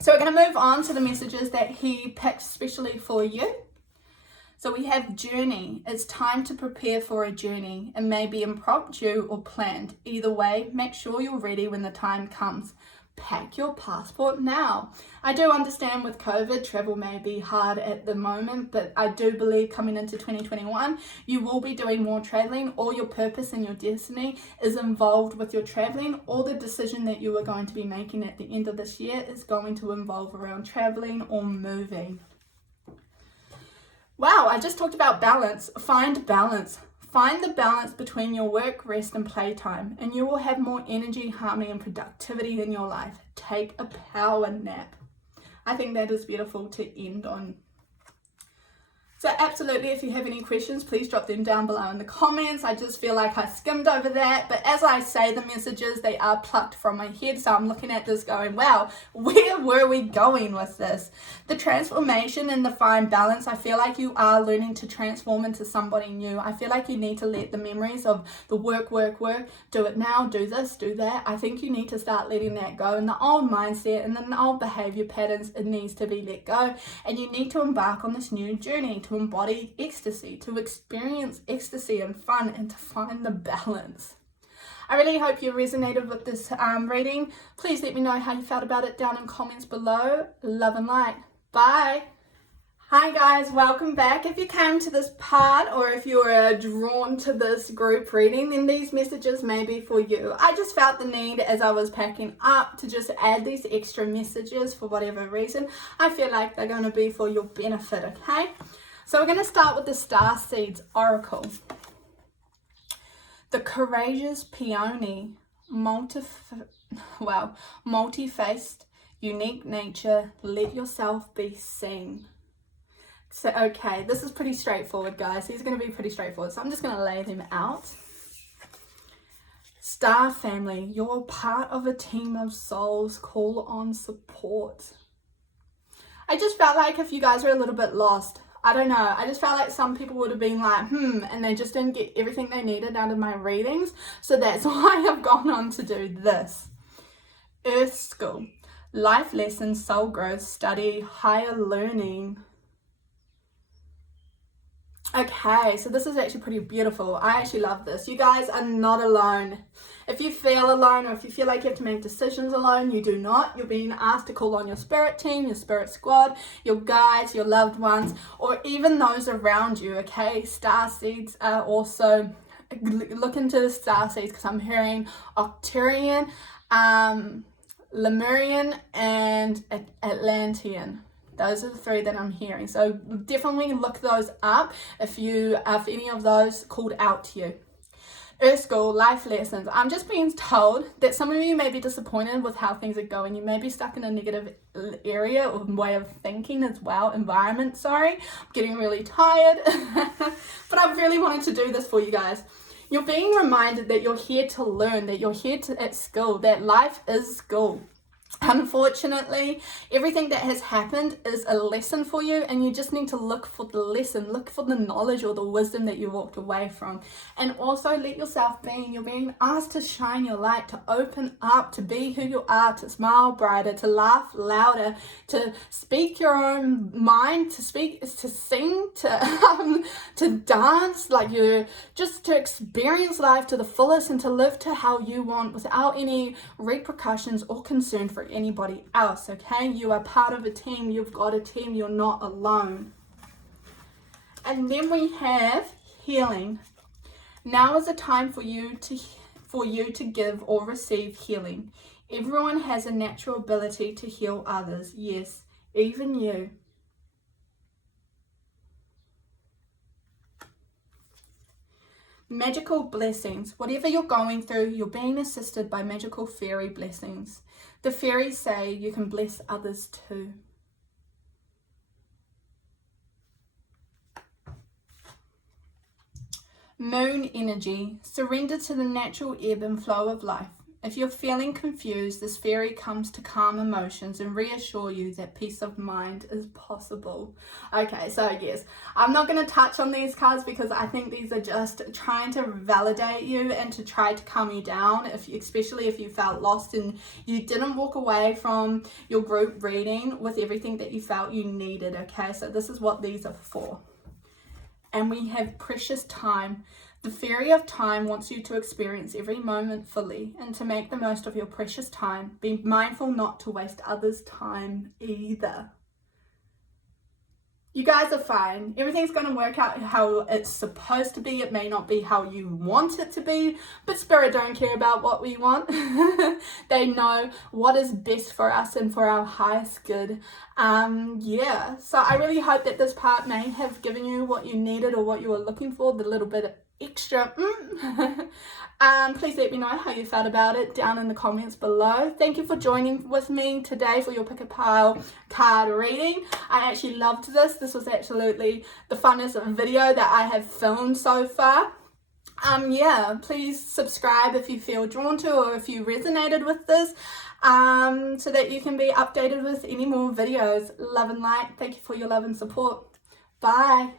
So we're going to move on to the messages that he picked specially for you. So we have journey. It's time to prepare for a journey. It may be impromptu or planned. Either way, make sure you're ready when the time comes. Pack your passport now. I do understand with COVID, travel may be hard at the moment, but I do believe coming into 2021, you will be doing more traveling. All your purpose and your destiny is involved with your traveling. All the decision that you are going to be making at the end of this year is going to involve around traveling or moving. Wow, I just talked about balance. Find balance. Find the balance between your work, rest, and playtime, and you will have more energy, harmony, and productivity in your life. Take a power nap. I think that is beautiful to end on. So absolutely, if you have any questions, please drop them down below in the comments. I just feel like I skimmed over that. But as I say the messages, they are plucked from my head. So I'm looking at this going, wow, where were we going with this? The transformation and the fine balance, I feel like you are learning to transform into somebody new. I feel like you need to let the memories of the work, do it now, do this, do that. I think you need to start letting that go. And the old mindset and the old behavior patterns, it needs to be let go. And you need to embark on this new journey to embody ecstasy, to experience ecstasy and fun, and to find the balance. I really hope you resonated with this reading. Please let me know how you felt about it down in comments below. Love and light. Bye. Hi guys, welcome back. If you came to this part, or if you were drawn to this group reading, then these messages may be for you. I just felt the need as I was packing up to just add these extra messages for whatever reason. I feel like they're going to be for your benefit, okay? So we're going to start with the Star Seeds Oracle. The courageous peony, multi-faced, unique nature, let yourself be seen. So, okay, this is pretty straightforward, guys. These are going to be pretty straightforward. So I'm just going to lay them out. Star family, you're part of a team of souls. Call on support. I just felt like if you guys are a little bit lost, I don't know, I just felt like some people would have been like, and they just didn't get everything they needed out of my readings. So that's why I've gone on to do this. Earth School, life lessons, soul growth, study, higher learning. Okay, so this is actually pretty beautiful. I actually love this. You guys are not alone. If you feel alone, or if you feel like you have to make decisions alone, you do not. You're being asked to call on your spirit team, your spirit squad, your guides, your loved ones, or even those around you, okay? Star seeds are also, look into the star seeds, because I'm hearing Octurian, Lemurian, and Atlantean. Those are the 3 that I'm hearing. So definitely look those up if any of those called out to you. Earth School, life lessons. I'm just being told that some of you may be disappointed with how things are going. You may be stuck in a negative area or way of thinking as well. Environment, sorry. I'm getting really tired. But I really wanted to do this for you guys. You're being reminded that you're here to learn, that you're here at school, that life is school. Unfortunately, everything that has happened is a lesson for you, and you just need to look for the lesson, look for the knowledge or the wisdom that you walked away from. And also let yourself be. You're being asked to shine your light, to open up, to be who you are, to smile brighter, to laugh louder, to speak your own mind, to speak, to sing, to dance, like you just to experience life to the fullest and to live to how you want without any repercussions or concern for anybody else, okay? You are part of a team. You've got a team. You're not alone. And then we have healing. Now is the time for you to give or receive healing. Everyone has a natural ability to heal others. Yes, even you. Magical blessings. Whatever you're going through, you're being assisted by magical fairy blessings. The fairies say you can bless others too. Moon energy. Surrender to the natural ebb and flow of life. If you're feeling confused, this fairy comes to calm emotions and reassure you that peace of mind is possible. Okay, so yes, I'm not going to touch on these cards because I think these are just trying to validate you and to try to calm you down, especially if you felt lost and you didn't walk away from your group reading with everything that you felt you needed. Okay, so this is what these are for. And we have precious time. The fairy of time wants you to experience every moment fully and to make the most of your precious time. Be mindful not to waste others' time either. You guys are fine. Everything's going to work out how it's supposed to be. It may not be how you want it to be, but Spirit don't care about what we want. They know what is best for us and for our highest good. Yeah, so I really hope that this part may have given you what you needed or what you were looking for, the little bit of extra. Please let me know how you felt about it down in the comments below. Thank you for joining with me today for your Pick a Pile card reading. I actually loved this. This was absolutely the funnest video that I have filmed so far. Yeah, please subscribe if you feel drawn to or if you resonated with this, so that you can be updated with any more videos. Love and light. Thank you for your love and support. Bye.